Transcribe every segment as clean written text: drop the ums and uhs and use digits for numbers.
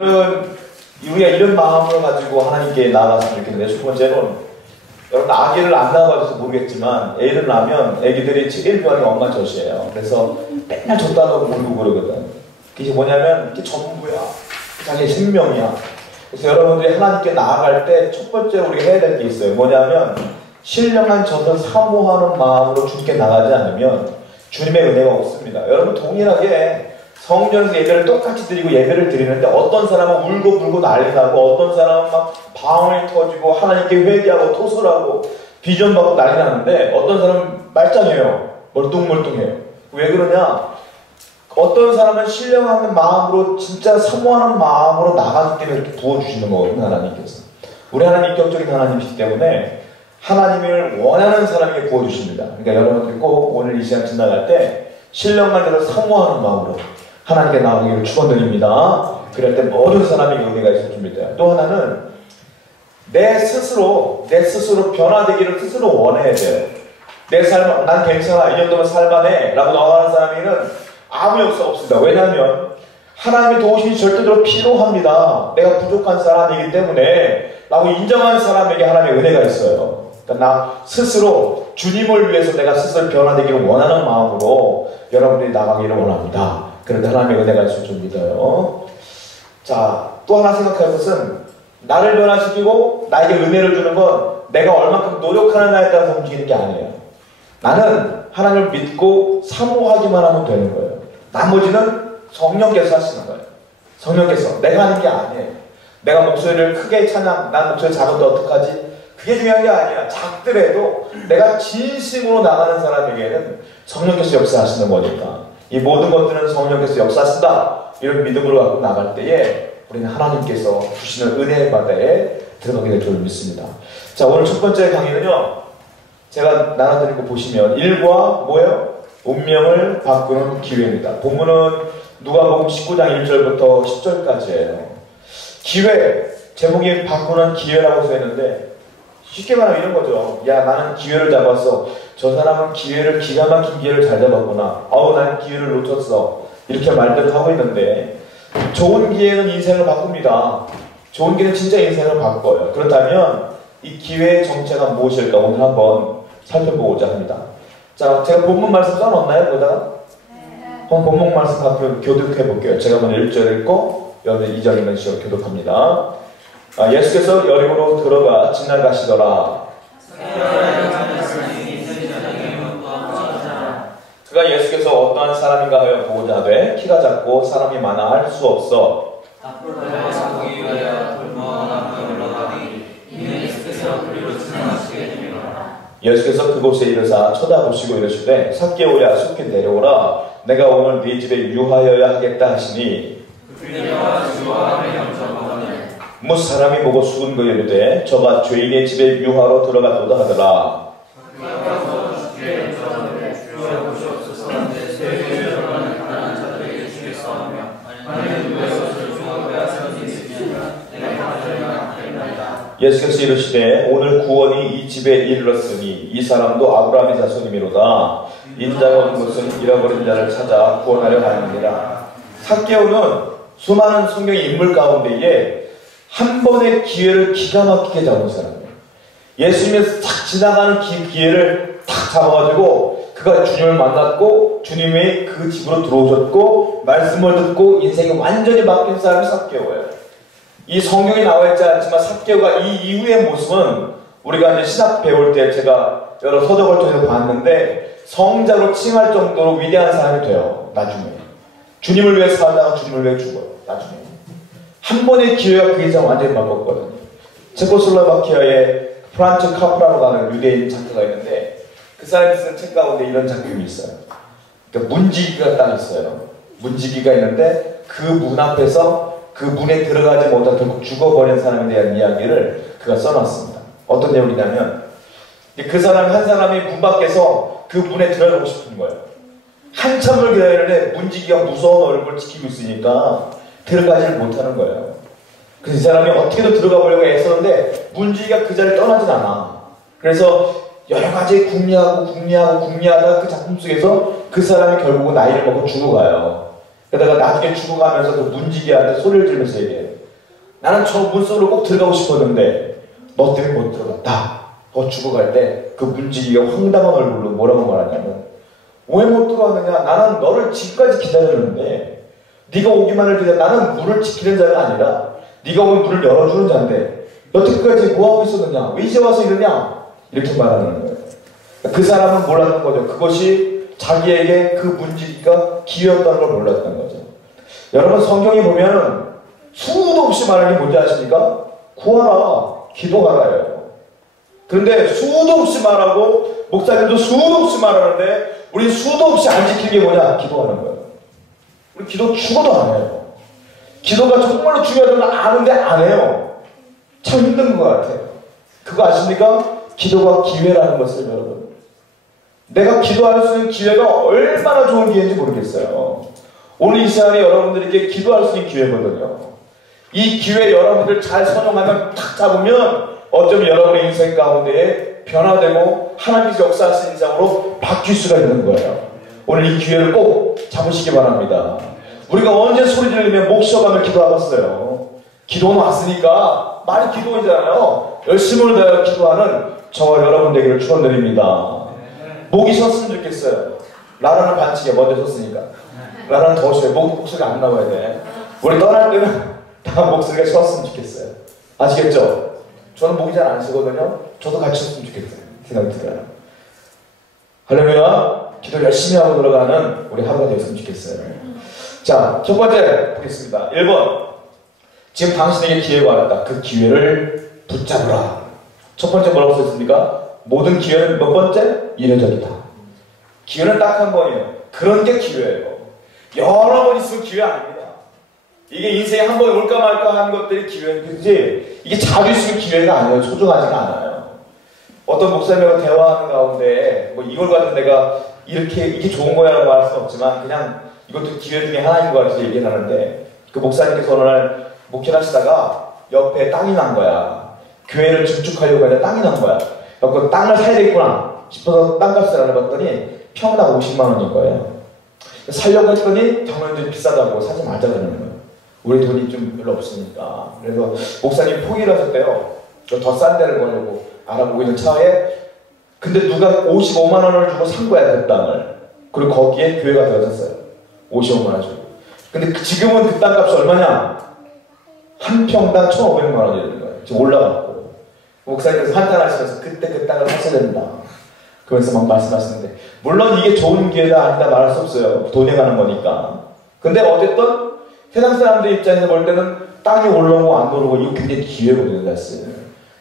우리가 이런 마음을 가지고 하나님께 나아갔으면 좋겠는데, 첫 번째는 여러분 아기를 안 낳아봐서 모르겠지만 애를 낳으면 애기들이 제일 좋아하는 게 엄마 젖이에요. 그래서 맨날 젖다가 울고 그러거든. 그게 뭐냐면 이게 전부야. 자기 생명이야. 그래서 여러분들이 하나님께 나아갈 때 첫 번째로 우리가 해야 될 게 있어요. 뭐냐면 신령한 젖을 사모하는 마음으로 주님께 나가지 않으면 주님의 은혜가 없습니다. 여러분 동일하게 성전에서 예배를 똑같이 드리고 예배를 드리는데 어떤 사람은 울고 불고 난리 나고 어떤 사람은 막 방언이 터지고 하나님께 회개하고 토설하고 비전 받고 난리 나는데 어떤 사람은 말짱해요. 멀뚱멀뚱해요. 왜 그러냐? 어떤 사람은 신령한 마음으로 진짜 사모하는 마음으로 나가기 때문에 이렇게 부어주시는 거거든요. 하나님께서. 우리 하나님 인격적인 하나님이시기 때문에 하나님을 원하는 사람에게 부어주십니다. 그러니까 여러분들이 꼭 오늘 이 시간 지나갈 때 신령한 대로 사모하는 마음으로 하나님께 나오기를 축원드립니다. 그럴 때 모든 사람에게 은혜가 있어 줍니다. 또 하나는 내 스스로 변화되기를 스스로 원해야 돼요. 내 삶, 난 괜찮아, 이 정도면 살만해 라고 나가는 사람에게는 아무 역사 없습니다. 왜냐하면 하나님의 도우심이 절대로 필요합니다. 내가 부족한 사람이기 때문에 라고 인정한 사람에게 하나님의 은혜가 있어요. 그러니까 나 스스로 주님을 위해서 내가 스스로 변화되기를 원하는 마음으로 여러분들이 나가기를 원합니다. 그런데 하나님의 은혜가 있을 줄 믿어요. 자, 또 하나 생각할 것은 나를 변화시키고 나에게 은혜를 주는 건 내가 얼만큼 노력하느냐에 따라서 움직이는 게 아니에요. 나는 하나님을 믿고 사모하기만 하면 되는 거예요. 나머지는 성령께서 하시는 거예요. 성령께서. 내가 하는 게 아니에요. 내가 목소리를 크게 찬양, 난 목소리 작은데 어떡하지? 그게 중요한 게 아니야. 작더라도 내가 진심으로 나가는 사람에게는 성령께서 역사하시는 거니까. 이 모든 것들은 성령께서 역사하신다. 이런 믿음으로 갖고 나갈 때에 우리는 하나님께서 주시는 은혜의 바다에 들어가게 될 줄 믿습니다. 자, 오늘 첫 번째 강의는요. 제가 나눠드린 거 보시면 1과 뭐예요? 운명을 바꾸는 기회입니다. 본문은 누가복음 19장 1절부터 10절까지예요. 기회, 제목이 바꾸는 기회라고 써있는데 쉽게 말하면 이런 거죠. 야, 나는 기회를 잡았어. 저 사람은 기가 막힌 기회를 잘 잡았구나. 나는 기회를 놓쳤어. 이렇게 말들을 하고 있는데 좋은 기회는 인생을 바꿉니다. 좋은 기회는 진짜 인생을 바꿔요. 그렇다면 이 기회의 정체가 무엇일까 오늘 한번 살펴보고자 합니다. 자, 제가 본문 말씀 써놨나요? 거기다가? 그럼 본문 말씀 앞으로 교독해 볼게요. 제가 먼저 1절 읽고 여러분 2절이면 시작 교독합니다. 예수께서 여리고로 들어가 지나가시더라. 그가 예수께서 어떠한 사람인가 하여 보고자 하되 키가 작고 사람이 많아 할 수 없어. 예수께서 그곳에 이르사 쳐다보시고 이르시되 삭개오야 속히 내려오라. 내가 오늘 네 집에 유하여야 하겠다 하시니 뭇 사람이 보고 숙은 그에 이르되 저가 죄인의 집에 유하로 들어가도다 하더라. 예수께서 이르시되 오늘 구원이 이 집에 이르렀으니 이 사람도 아브라함의 자손이미로다. 인자가 온 것은 잃어버린 자를 찾아 구원하려 하느니라. 삭개오는 수많은 성경의 인물 가운데에 한 번의 기회를 기가 막히게 잡은 사람이에요. 예수님이 탁 지나가는 기회를 탁 잡아가지고 그가 주님을 만났고 주님이 그 집으로 들어오셨고 말씀을 듣고 인생이 완전히 바뀐 사람이 삭개오예요. 이 성경에 나와 있지 않지만 삭개오가 이 이후의 모습은 우리가 이제 신학 배울 때 제가 여러 서적을 통해서 봤는데 성자로 칭할 정도로 위대한 사람이 돼요. 나중에 주님을 위해 살다가 주님을 위해 죽어요. 나중에 한 번의 기회가 그 이상 완전히 바꿨거든요. 체코슬로바키아의 프란츠 카프라로 가는 유대인 작가가 있는데 그 사람이 쓴 책 가운데 이런 작품이 있어요. 그러니까 문지기가 딱 있어요. 문지기가 있는데 그 문 앞에서 그 문에 들어가지 못한 결국 죽어버린 사람에 대한 이야기를 그가 써놨습니다. 어떤 내용이냐면 그 사람 한 사람이 문 밖에서 그 문에 들어가고 싶은 거예요. 한참을 기다리는데 문지기가 무서운 얼굴을 지키고 있으니까 들어가지를 못하는 거예요. 그래서 이 사람이 어떻게든 들어가 보려고 애썼는데 문지기가 그 자리를 떠나진 않아. 그래서 여러 가지 궁리하다가 그 작품 속에서 그 사람이 결국은 나이를 먹고 죽어가요. 게다가 나중에 죽어가면서 그 문지기한테 소리를 지르면서 얘기해요. 나는 저 문속으로 꼭 들어가고 싶었는데 너 때문에 못 들어갔다. 너 죽어갈 때 그 문지기가 황당한 얼굴로 뭐라고 말하냐면 왜 못 들어왔느냐? 나는 너를 집까지 기다렸는데 네가 오기만을 기다려. 나는 문을 지키는 자가 아니라 네가 오면 문을 열어주는 자인데 너 여태까지 뭐하고 있었느냐? 왜 이제 와서 이러냐? 이렇게 말하는 거예요. 그 사람은 몰랐던 거죠. 그것이 자기에게 그 문지기가 기회였다는 걸 몰랐던 거죠. 여러분 성경에 보면은 수도 없이 말하는 게 뭔지 아십니까? 구하라, 기도하라예요. 그런데 수도 없이 말하고 목사님도 수도 없이 말하는데 우리 수도 없이 안 지키는 게 뭐냐? 기도하는 거예요. 우리 기도 죽어도 안 해요. 기도가 정말로 중요하다는 걸 아는데 안 해요. 참 힘든 것 같아요. 그거 아십니까? 기도가 기회라는 것을 여러분. 내가 기도할 수 있는 기회가 얼마나 좋은 기회인지 모르겠어요. 오늘 이 시간에 여러분들에게 기도할 수 있는 기회거든요. 이 기회 여러분들 잘 선용하면 탁 잡으면 어쩌면 여러분의 인생 가운데에 변화되고 하나님께서 역사하시는 인생으로 바뀔 수가 있는 거예요. 오늘 이 기회를 꼭 잡으시기 바랍니다. 우리가 언제 소리 지르면 목 쉬어가며 기도하겠어요. 기도는 왔으니까 말이 기도이잖아요. 열심을 다하여 기도하는 저와 여러분 되기를 축원드립니다. 목이 쉬었으면 좋겠어요. 라라는 반칙에 먼저 쉬었으니까. 라라는 더 쉬어요. 목소리가 안 나와야 돼. 우리 떠날 때는 다 목소리가 쉬었으면 좋겠어요. 아시겠죠? 저는 목이 잘 안 쉬거든요. 저도 같이 쉬었으면 좋겠어요. 생각이 들어요. 할렐루야. 기도를 열심히 하고 들어가는 우리 하루가 되었으면 좋겠어요. 자, 첫 번째 보겠습니다. 1번. 지금 당신에게 기회가 왔다. 그 기회를 붙잡으라. 첫 번째 뭐라고 써있습니까? 모든 기회는 몇 번째? 이례적이다. 기회는 딱 한 번이에요. 그런 게 기회예요. 여러 번 있으면 기회 아닙니다. 이게 인생에 한 번 올까 말까 하는 것들이 기회인지 이게 자주 있으면 기회가 아니에요. 소중하지가 않아요. 어떤 목사님하고 대화하는 가운데 뭐 이걸 가지고 내가 이게 좋은 거야라고 말할 수는 없지만 그냥 이것도 기회 중에 하나인 것 같아서 얘기를 하는데 그 목사님께서 어느 날 목회를 하시다가 옆에 땅이 난 거야. 교회를 증축하려고 하는데 땅이 난 거야. 그 땅을 사야 되겠구나 싶어서 땅값을 알아봤더니 평당 50만 원인 거예요. 살려고 했더니 경영들이 비싸다고 사지 말자 그러는 거예요. 우리 돈이 좀 별로 없으니까. 그래서 목사님 포기를 하셨대요. 더 싼 데를 보려고 알아보고 있는 차에 근데 누가 55만 원을 주고 산 거야 그 땅을. 그리고 거기에 교회가 되어졌어요. 55만 원 주고. 근데 지금은 그 땅값이 얼마냐? 한 평당 1,500만 원이 되는 거예요. 지금 올라갔고 목사님께서 한탄하시면서 그때 그 땅을 사셔야 된다. 그러면서 막 말씀하시는데 물론 이게 좋은 기회다 아니다 말할 수 없어요. 돈에 가는 거니까. 근데 어쨌든 세상 사람들 입장에서 볼 때는 땅이 올라오고 안 오르고 이거 굉장히 기회거든요 사실.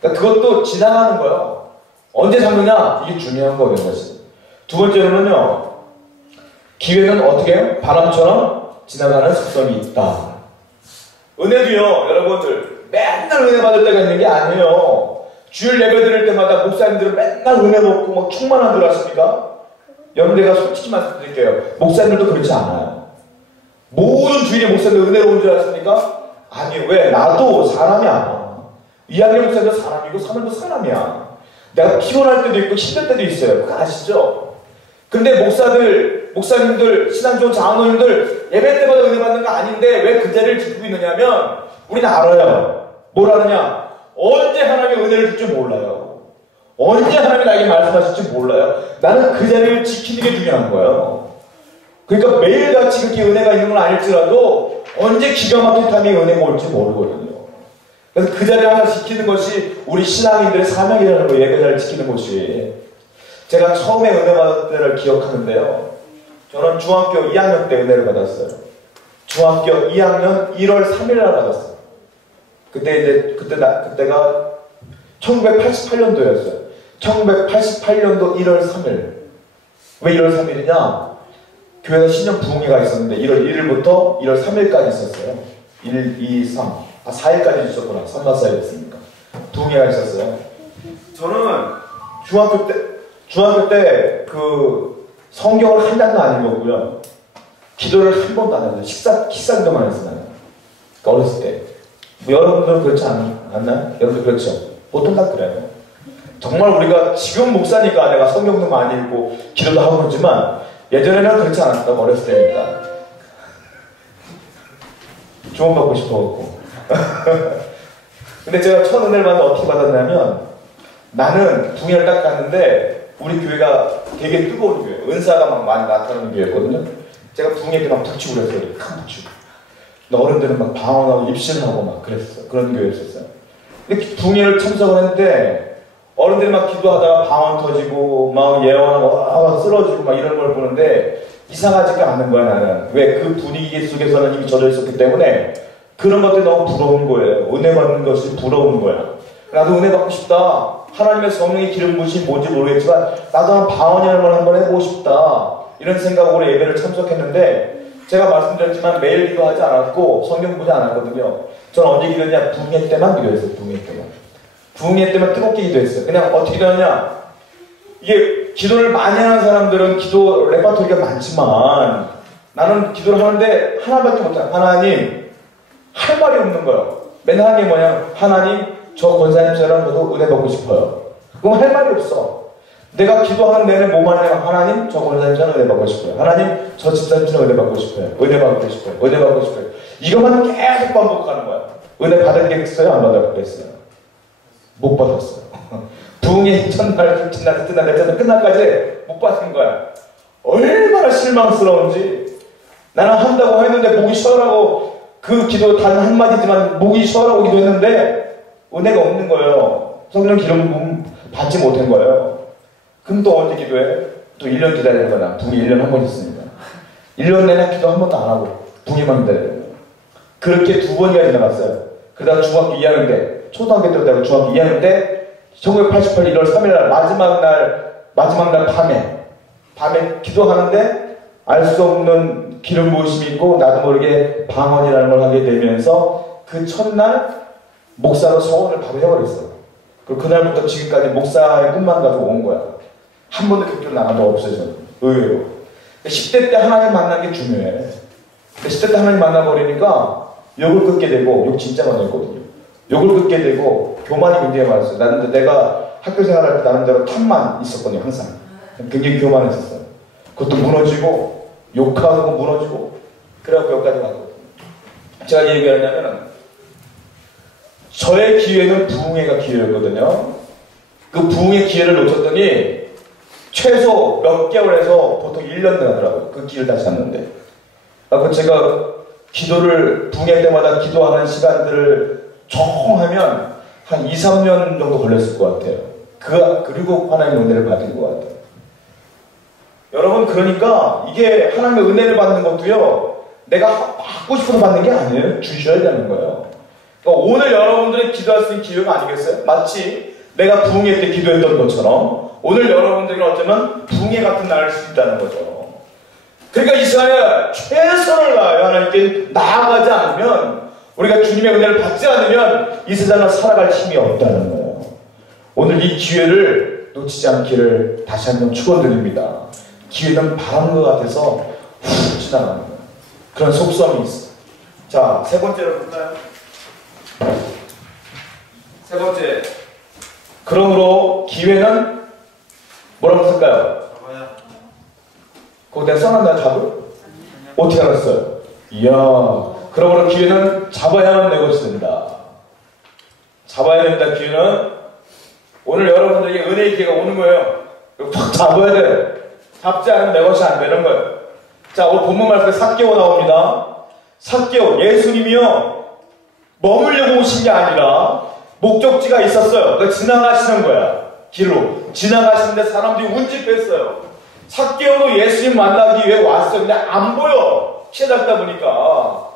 그러니까 그것도 지나가는 거예요. 언제 잡느냐? 이게 중요한 거예요 사실. 두 번째로는요. 기회는 어떻게 해요? 바람처럼 지나가는 습성이 있다. 은혜도요 여러분들 맨날 은혜 받을 때가 있는 게 아니에요. 주일 예배 드릴 때마다 목사님들은 맨날 은혜 먹고 막 충만한 줄 아십니까? 여러분 내가 솔직히 말씀드릴게요. 목사님들도 그렇지 않아요. 모든 주일에 목사님들 은혜로운 줄 아십니까? 아니 왜? 나도 사람이야. 2학년 목사님도 사람이고 3학년도 사람이야. 내가 피곤할 때도 있고 힘들 때도 있어요. 그거 아시죠? 근데 목사님들, 신앙좋은 장로님들 예배 때마다 은혜 받는 거 아닌데 왜 그 자리를 지키고 있느냐면 우리는 알아요. 뭘 아느냐? 언제 하나님의 은혜를 줄지 몰라요. 언제 하나님이 나에게 말씀하실지 몰라요. 나는 그 자리를 지키는 게 중요한 거예요. 그러니까 매일같이 그렇게 은혜가 있는 건 아닐지라도 언제 기가 막힌 타이밍에 은혜가 올지 모르거든요. 그래서 그 자리를 하나 지키는 것이 우리 신앙인들의 사명이라는 거예요. 예배 자리를 지키는 것이. 제가 처음에 은혜 받을 때를 기억하는데요. 저는 중학교 2학년 때 은혜를 받았어요. 중학교 2학년 1월 3일 날 받았어요. 그때가 1988년도였어요. 1988년도 1월 3일. 왜 1월 3일이냐? 교회에서 신년 부흥회가 있었는데 1월 1일부터 1월 3일까지 있었어요. 1, 2, 3. 4일까지 있었구나. 3, 4, 4일 됐으니까. 부흥회가 있었어요. 저는 중학교 때 그 성경을 한 장도 안 읽었고요. 기도를 한 번도 안 했어요. 기상도만 했어요. 그러니까 어렸을 때. 뭐 여러분들은 그렇지 않나요? 여러분들 그렇죠? 보통 다 그래요. 정말 우리가 지금 목사니까 내가 성경도 많이 읽고 기도도 하고 그러지만 예전에는 그렇지 않았다고 어렸을 때니까. 주문받고 싶어갖고. 근데 제가 첫 은혜를 받는데 어떻게 받았냐면, 나는 붕해를 딱 갔는데 우리 교회가 되게 뜨거운 교회예요. 은사가 막 많이 나타나는 교회였거든요. 제가 붕해 때 막 북치고 그랬어요. 큰 북치고. 어른들은 막 방언하고 입신하고 막 그랬어요. 그런 교회였었어요. 근데 붕해를 참석을 했는데 어른들이 막 기도하다가 방언 터지고 막 예언하고 쓰러지고 막 이런 걸 보는데 이상하지가 않는 거야 나는. 왜? 그 분위기 속에서는 이미 젖어 있었기 때문에 그런 것들이 너무 부러운 거예요. 은혜 받는 것이 부러운 거야. 나도 은혜 받고 싶다. 하나님의 성령의 기름 부으심이 뭔지 모르겠지만 나도 한 방언이라는 걸 한번 해보고 싶다. 이런 생각으로 예배를 참석했는데 제가 말씀드렸지만 매일 기도하지 않았고 성경 보지 않았거든요. 저는 언제 기도했냐? 붕해 때만 기도했어요. 붕해 때만. 붕해 때만 뜨겁게 기도했어요. 그냥 어떻게 기도하냐? 이게 기도를 많이 하는 사람들은 기도 레파토리가 많지만 나는 기도를 하는데 하나밖에 못해요. 하나님 할 말이 없는 거예요. 맨날 하는 게 뭐냐? 하나님 저 권사님처럼 저도 은혜 받고 싶어요. 그럼 할 말이 없어. 내가 기도하는 내내 뭐만 하냐면 하나님 저 권사님처럼 은혜 받고 싶어요. 하나님 저 집사님처럼 은혜 받고 싶어요. 은혜 받고 싶어요. 은혜 받고 싶어요. 이것만 계속 반복하는 거야. 은혜 받을 게 있어요? 안 받을 게 있어요? 못 받았어요. 부흥의 첫날, 첫날, 넷째 날, 끝날까지 못 받은 거야. 얼마나 실망스러운지. 나는 한다고 했는데 목이 쉬어라고 그 기도 단 한마디지만 목이 쉬어라고 기도했는데 은혜가 없는 거예요. 성령 기름 받지 못한 거예요. 그럼 또 언제 기도해? 또 1년 기다리는 거야. 붕이 1년 한 번 있습니다. 1년 내내 기도 한 번도 안 하고 붕이만 기다려요. 그렇게 2번이나 지나갔어요. 그러다가 중학교 2학년 때, 초등학교 때부터 중학교 2학년 때 1988 1월 3일 날 마지막 날 밤에 기도하는데 알 수 없는 기름 부으심이 있고 나도 모르게 방언이라는 걸 하게 되면서 그 첫날 목사로 서원을 바로 해버렸어요. 그리고 그날부터 지금까지 목사의 꿈만 가지고 온 거야. 한 번도 격주를 나간 적 없어요, 저는. 의외로. 10대 때 하나님 만난 게 중요해. 근데 10대 때 하나님 만나버리니까 욕을 끊게 되고, 욕 진짜 많이 했거든요. 욕을 끊게 되고, 교만이 굉장히 많았어요. 나는 내가 학교 생활할 때 나름대로 탐만 있었거든요, 항상. 굉장히 교만했었어요. 그것도 무너지고, 욕하고 무너지고, 그래갖고 여기까지 갔거든요. 제가 이 얘기를 하냐면은, 저의 기회는 부흥회가 기회였거든요. 그 부흥회 기회를 놓쳤더니 최소 몇 개월에서 보통 1년 되더라고요. 그 기회를 다시 잡는데. 그래서 제가 기도를 부흥회 때마다 기도하는 시간들을 총 하면 한 2, 3년 정도 걸렸을 것 같아요. 그리고 하나님의 은혜를 받은 것 같아요. 여러분 그러니까 이게 하나님의 은혜를 받는 것도요. 내가 받고 싶어서 받는 게 아니에요. 주셔야 되는 거예요. 오늘 여러분들이 기도할 수 있는 기회가 아니겠어요? 마치 내가 부흥회 때 기도했던 것처럼 오늘 여러분들이 어쩌면 부흥회 같은 날일 수 있다는 거죠. 그러니까 이 시간에 최선을 다하여 하나님께 나아가지 않으면 우리가 주님의 은혜를 받지 않으면 이 세상을 살아갈 힘이 없다는 거예요. 오늘 이 기회를 놓치지 않기를 다시 한번 축원드립니다. 기회는 바람과 같아서 훅 지나가는 거예요. 그런 속성이 있어요. 자, 세 번째로 볼까요? 세 번째. 그러므로 기회는 뭐라고 쓸까요? 그거 내가 써놨나요, 답을? 어떻게 알았어요? 이야. 그러므로 기회는 잡아야만 내 것이 된다. 잡아야 된다, 기회는. 오늘 여러분들에게 은혜의 기회가 오는 거예요. 확 잡아야 돼. 잡지 않으면 내 것이 안 되는 거예요. 자, 오늘 본문 말씀에 삭개오 나옵니다. 삭개오, 예수님이요. 머물려고 오신 게 아니라 목적지가 있었어요. 그러니까 지나가시는 거야. 길로. 지나가시는데 사람들이 운집했어요. 삭개오도 예수님 만나기 위해 왔어요. 근데 안 보여. 키가 작다 보니까.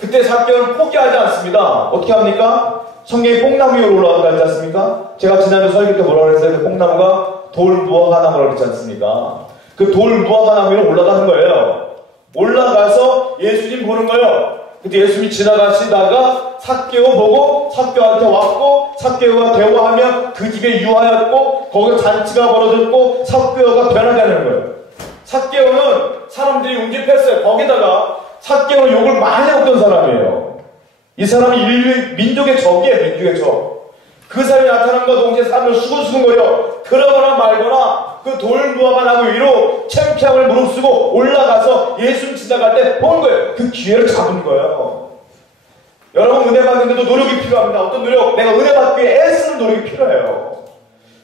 그때 삭개오는 포기하지 않습니다. 어떻게 합니까? 성경이 뽕나무 위로 올라간다 했지 않습니까? 제가 지난주 설교 때 뭐라고 그랬어요? 그 뽕나무가 돌 무화과나무라고 그랬지 않습니까? 그 돌 무화과나무 위로 올라가는 거예요. 올라가서 예수님 보는 거예요. 근데 예수님이 지나가시다가 삭개오 보고 삭개오한테 왔고 삭개오가 대화하며 그 집에 유하였고 거기서 잔치가 벌어졌고 삭개오가 변화되는 거예요. 삭개오는 사람들이 운집했어요. 거기다가 삭개오는 욕을 많이 먹던 사람이에요. 이 사람이 인류 민족의 적이에요. 민족의 적. 그 사람이 나타난과 동시에 사람을 수근수근거려. 그러거나 말거나 그 돌무화과나무 위로 창피함을 무릅쓰고 올라가서 예수님 지나갈 때 보는 거예요. 그 기회를 잡은 거예요. 여러분 은혜 받는데도 노력이 필요합니다. 어떤 노력? 내가 은혜 받기 위해 애쓰는 노력이 필요해요.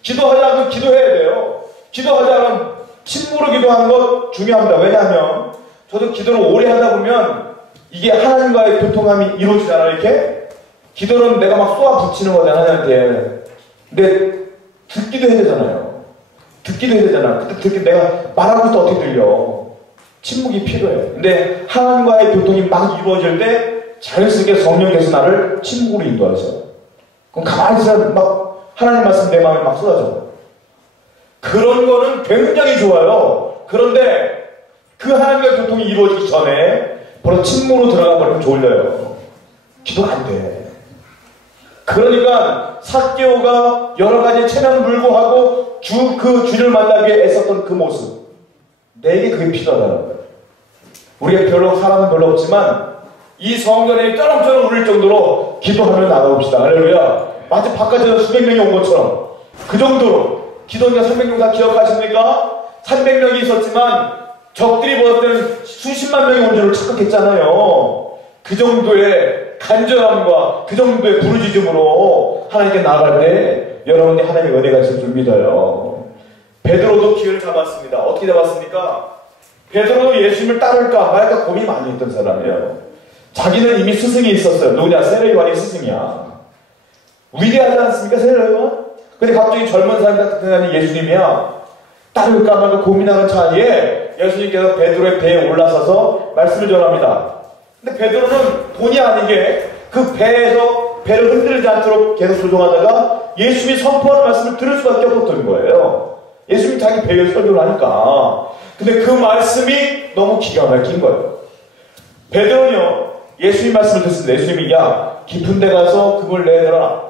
기도하지 않으면 기도해야 돼요. 기도하지 않으면 침묵으로 기도하는 것 중요합니다. 왜냐하면 저도 기도를 오래 하다 보면 이게 하나님과의 교통함이 이루어지잖아요. 이렇게 기도는 내가 막 쏘아 붙이는 거잖아요. 하나님한테. 근데 듣기도 해야 되잖아요. 듣기도 해야 되잖아. 근데 내가 말하고 있을 때 어떻게 들려? 침묵이 필요해요. 근데 하나님과의 교통이 막 이루어질 때 자연스럽게 성령께서 나를 침묵으로 인도하셔. 그럼 가만히 있으면 막 하나님 말씀 내 마음에 막 쏟아져. 그런 거는 굉장히 좋아요. 그런데 그 하나님과의 교통이 이루어지기 전에 바로 침묵으로 들어가 버리면 졸려요. 기도가 안 돼. 그러니까 삭개오가 여러 가지 체면 불구하고 그 주를 만나기 위해 애썼던 그 모습, 내게 그게 필요하다는 거예요. 우리가 사람은 별로 없지만 이 성전에 쩌렁쩌렁 울릴 정도로 기도하며 나가봅시다. 할렐루야. 마치 바깥에서 수백 명이 온 것처럼 그 정도로. 기도니까 300명 다 기억하십니까? 300명이 있었지만 적들이 보았을 때는 수십만 명이 온 줄을 착각했잖아요. 그 정도의 간절함과 그 정도의 부르짖음으로 하나님께 나아갈 때 여러분이 하나님의 은혜가 있을 줄 믿어요. 베드로도 기회를 잡았습니다. 어떻게 잡았습니까? 베드로도 예수님을 따를까 말까 고민 많이 했던 사람이에요. 자기는 이미 스승이 있었어요. 누구냐? 세례요한이 스승이야. 위대하지 않습니까? 세례요한? 근데 갑자기 젊은 사람 같은 사람이 예수님이야. 따를까 말까 고민하는 차이에 예수님께서 베드로의 배에 올라서서 말씀을 전합니다. 근데 베드로는 본의 아니게 그 배에서 배를 흔들리지 않도록 계속 조종하다가 예수님이 선포하는 말씀을 들을 수밖에 없었던 거예요. 예수님이 자기 배에 설교를 하니까. 근데 그 말씀이 너무 기가 막힌 거예요. 베드로는요, 예수님 말씀을 듣습니다. 예수님이 야, 깊은 데 가서 금을 내더라.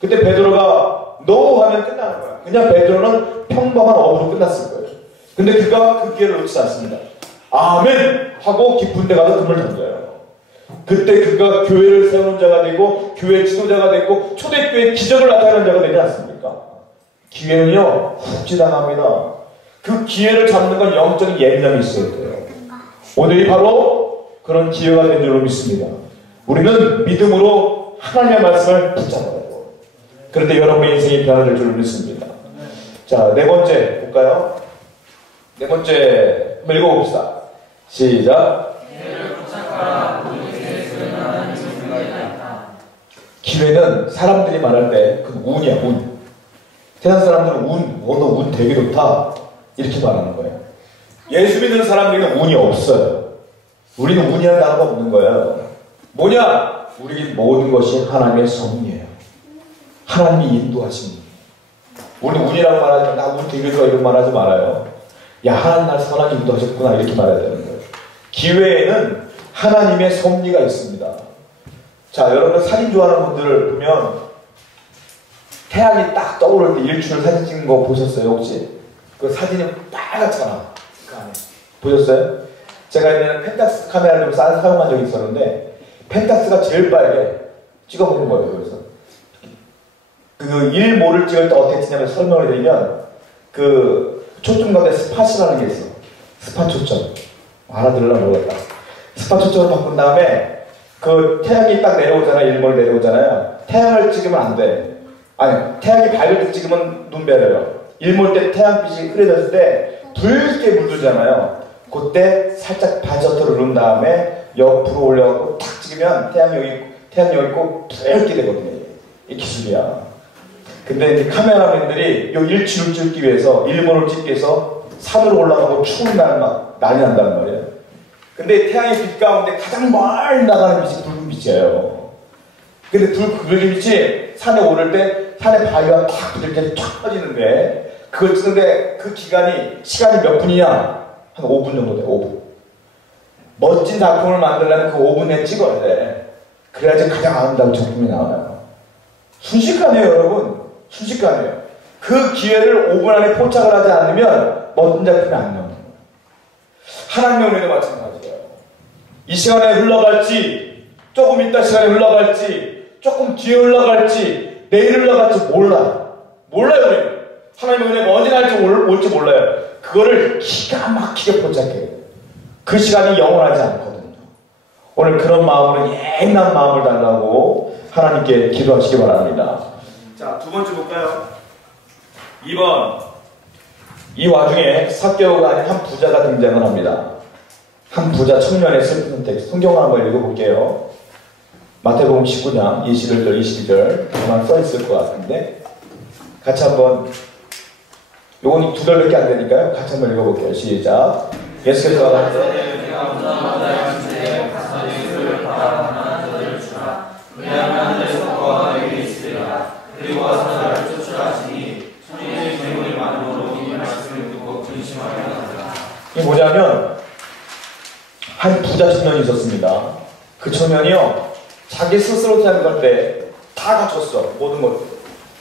그때 베드로가 노 하면 끝나는 거야. 그냥 베드로는 평범한 어부로 끝났을 거예요. 근데 그가 그 기회를 놓치지 않습니다. 아멘! 하고 깊은 데 가서 금을 던져요. 그때 그가 교회를 세우는 자가 되고 교회 지도자가 되고 초대교회 기적을 나타내는 자가 되지 않습니까? 기회는요, 훅 지나갑니다. 그 기회를 잡는 건 영적인 예민함이 있어야 돼요. 오늘이 바로 그런 기회가 된 줄로 믿습니다. 우리는 믿음으로 하나님의 말씀을 붙잡아야 돼요. 그런데 여러분의 인생이 변화될 줄로 믿습니다. 자, 네 번째 볼까요? 네 번째 한번 읽어봅시다. 시작. 기회는 사람들이 말할 때 그 운이야, 운. 세상 사람들은 너 운 되게 좋다 이렇게 말하는 거예요. 예수 믿는 사람들은 운이 없어요. 우리는 운이라는 단어가 없는 거예요. 뭐냐? 우리 모든 것이 하나님의 섭리예요. 하나님이 인도하십니다. 우리는 운이라고 말하지 나 운 되게 좋아 이런 말하지 말아요. 야, 하나님 날 선하게 인도하셨구나 이렇게 말해야 되는 거예요. 기회에는 하나님의 섭리가 있습니다. 자, 여러분 사진 좋아하는 분들을 보면 태양이 딱 떠오를 때 일출을 사진 찍는 거 보셨어요 혹시? 그 사진이 빨갛잖아. 그 안에. 보셨어요? 제가 옛날에 펜타스 카메라를 좀 사용한 적이 있었는데 펜타스가 제일 빨개 찍어보는 거예요. 그래서 그 일모를 찍을 때 어떻게 찍냐면 설명을 드리면 그 초점 가운데 스팟이라는 게 있어. 스팟 초점. 알아들으려면 모르겠다. 스팟 초점을 바꾼 다음에 그 태양이 딱 내려오잖아요. 일몰 내려오잖아요. 태양을 찍으면 안 돼. 아니, 태양이 밝을 때 찍으면 눈 베려요. 일몰 때 태양빛이 흐려졌을 때 붉게 물들잖아요. 그때 살짝 바지어터를 누른 다음에 옆으로 올려갖고 탁 찍으면 태양이 여기 있고 붉게 되거든요. 이 기술이야. 근데 이제 카메라맨들이 이 일출을 찍기 위해서 일몰을 찍기 위해서 산으로 올라가고 추운 날 막 난리 난단 말이에요. 근데 태양의 빛 가운데 가장 멀리 나가는 빛이 붉은 빛이에요. 근데 붉은 빛이 산에 오를 때 산에 바위가 탁 붙을 때 쫙 퍼지는데 그걸 찍는데 그 시간이 몇 분이냐? 한 5분 정도 돼. 5분. 멋진 작품을 만들려면 그 5분 내에 찍어야 돼. 그래야지 가장 아름다운 작품이 나와요. 순식간이에요, 여러분. 순식간이에요. 그 기회를 5분 안에 포착을 하지 않으면 멋진 작품이 안 나옵니다. 하나님의 은혜도 마찬가지예요. 이 시간에 흘러갈지, 조금 있다 시간에 흘러갈지, 조금 뒤에 흘러갈지, 내일 흘러갈지 몰라요. 우리는. 하나님의 은혜가 언제 날지 올지 몰라요. 그거를 기가 막히게 포착해요. 그 시간이 영원하지 않거든요. 오늘 그런 마음으로 예민한 마음을 달라고 하나님께 기도하시기 바랍니다. 자, 두 번째 볼까요? 2번. 이 와중에 삭개오가 아닌 한 부자가 등장을 합니다. 한 부자 청년의 슬픈 선택. 성경을 한번 읽어볼게요. 마태복음 19장 21절 22절 그만 써있을 것 같은데 같이 한번, 요건 두 절밖에 안 되니까요. 같이 한번 읽어볼게요. 시작. 예수께서 이게 뭐냐면 한 부자 청년이 있었습니다. 그 청년이요, 자기 스스로 생각할 때 다 갖췄어. 모든 것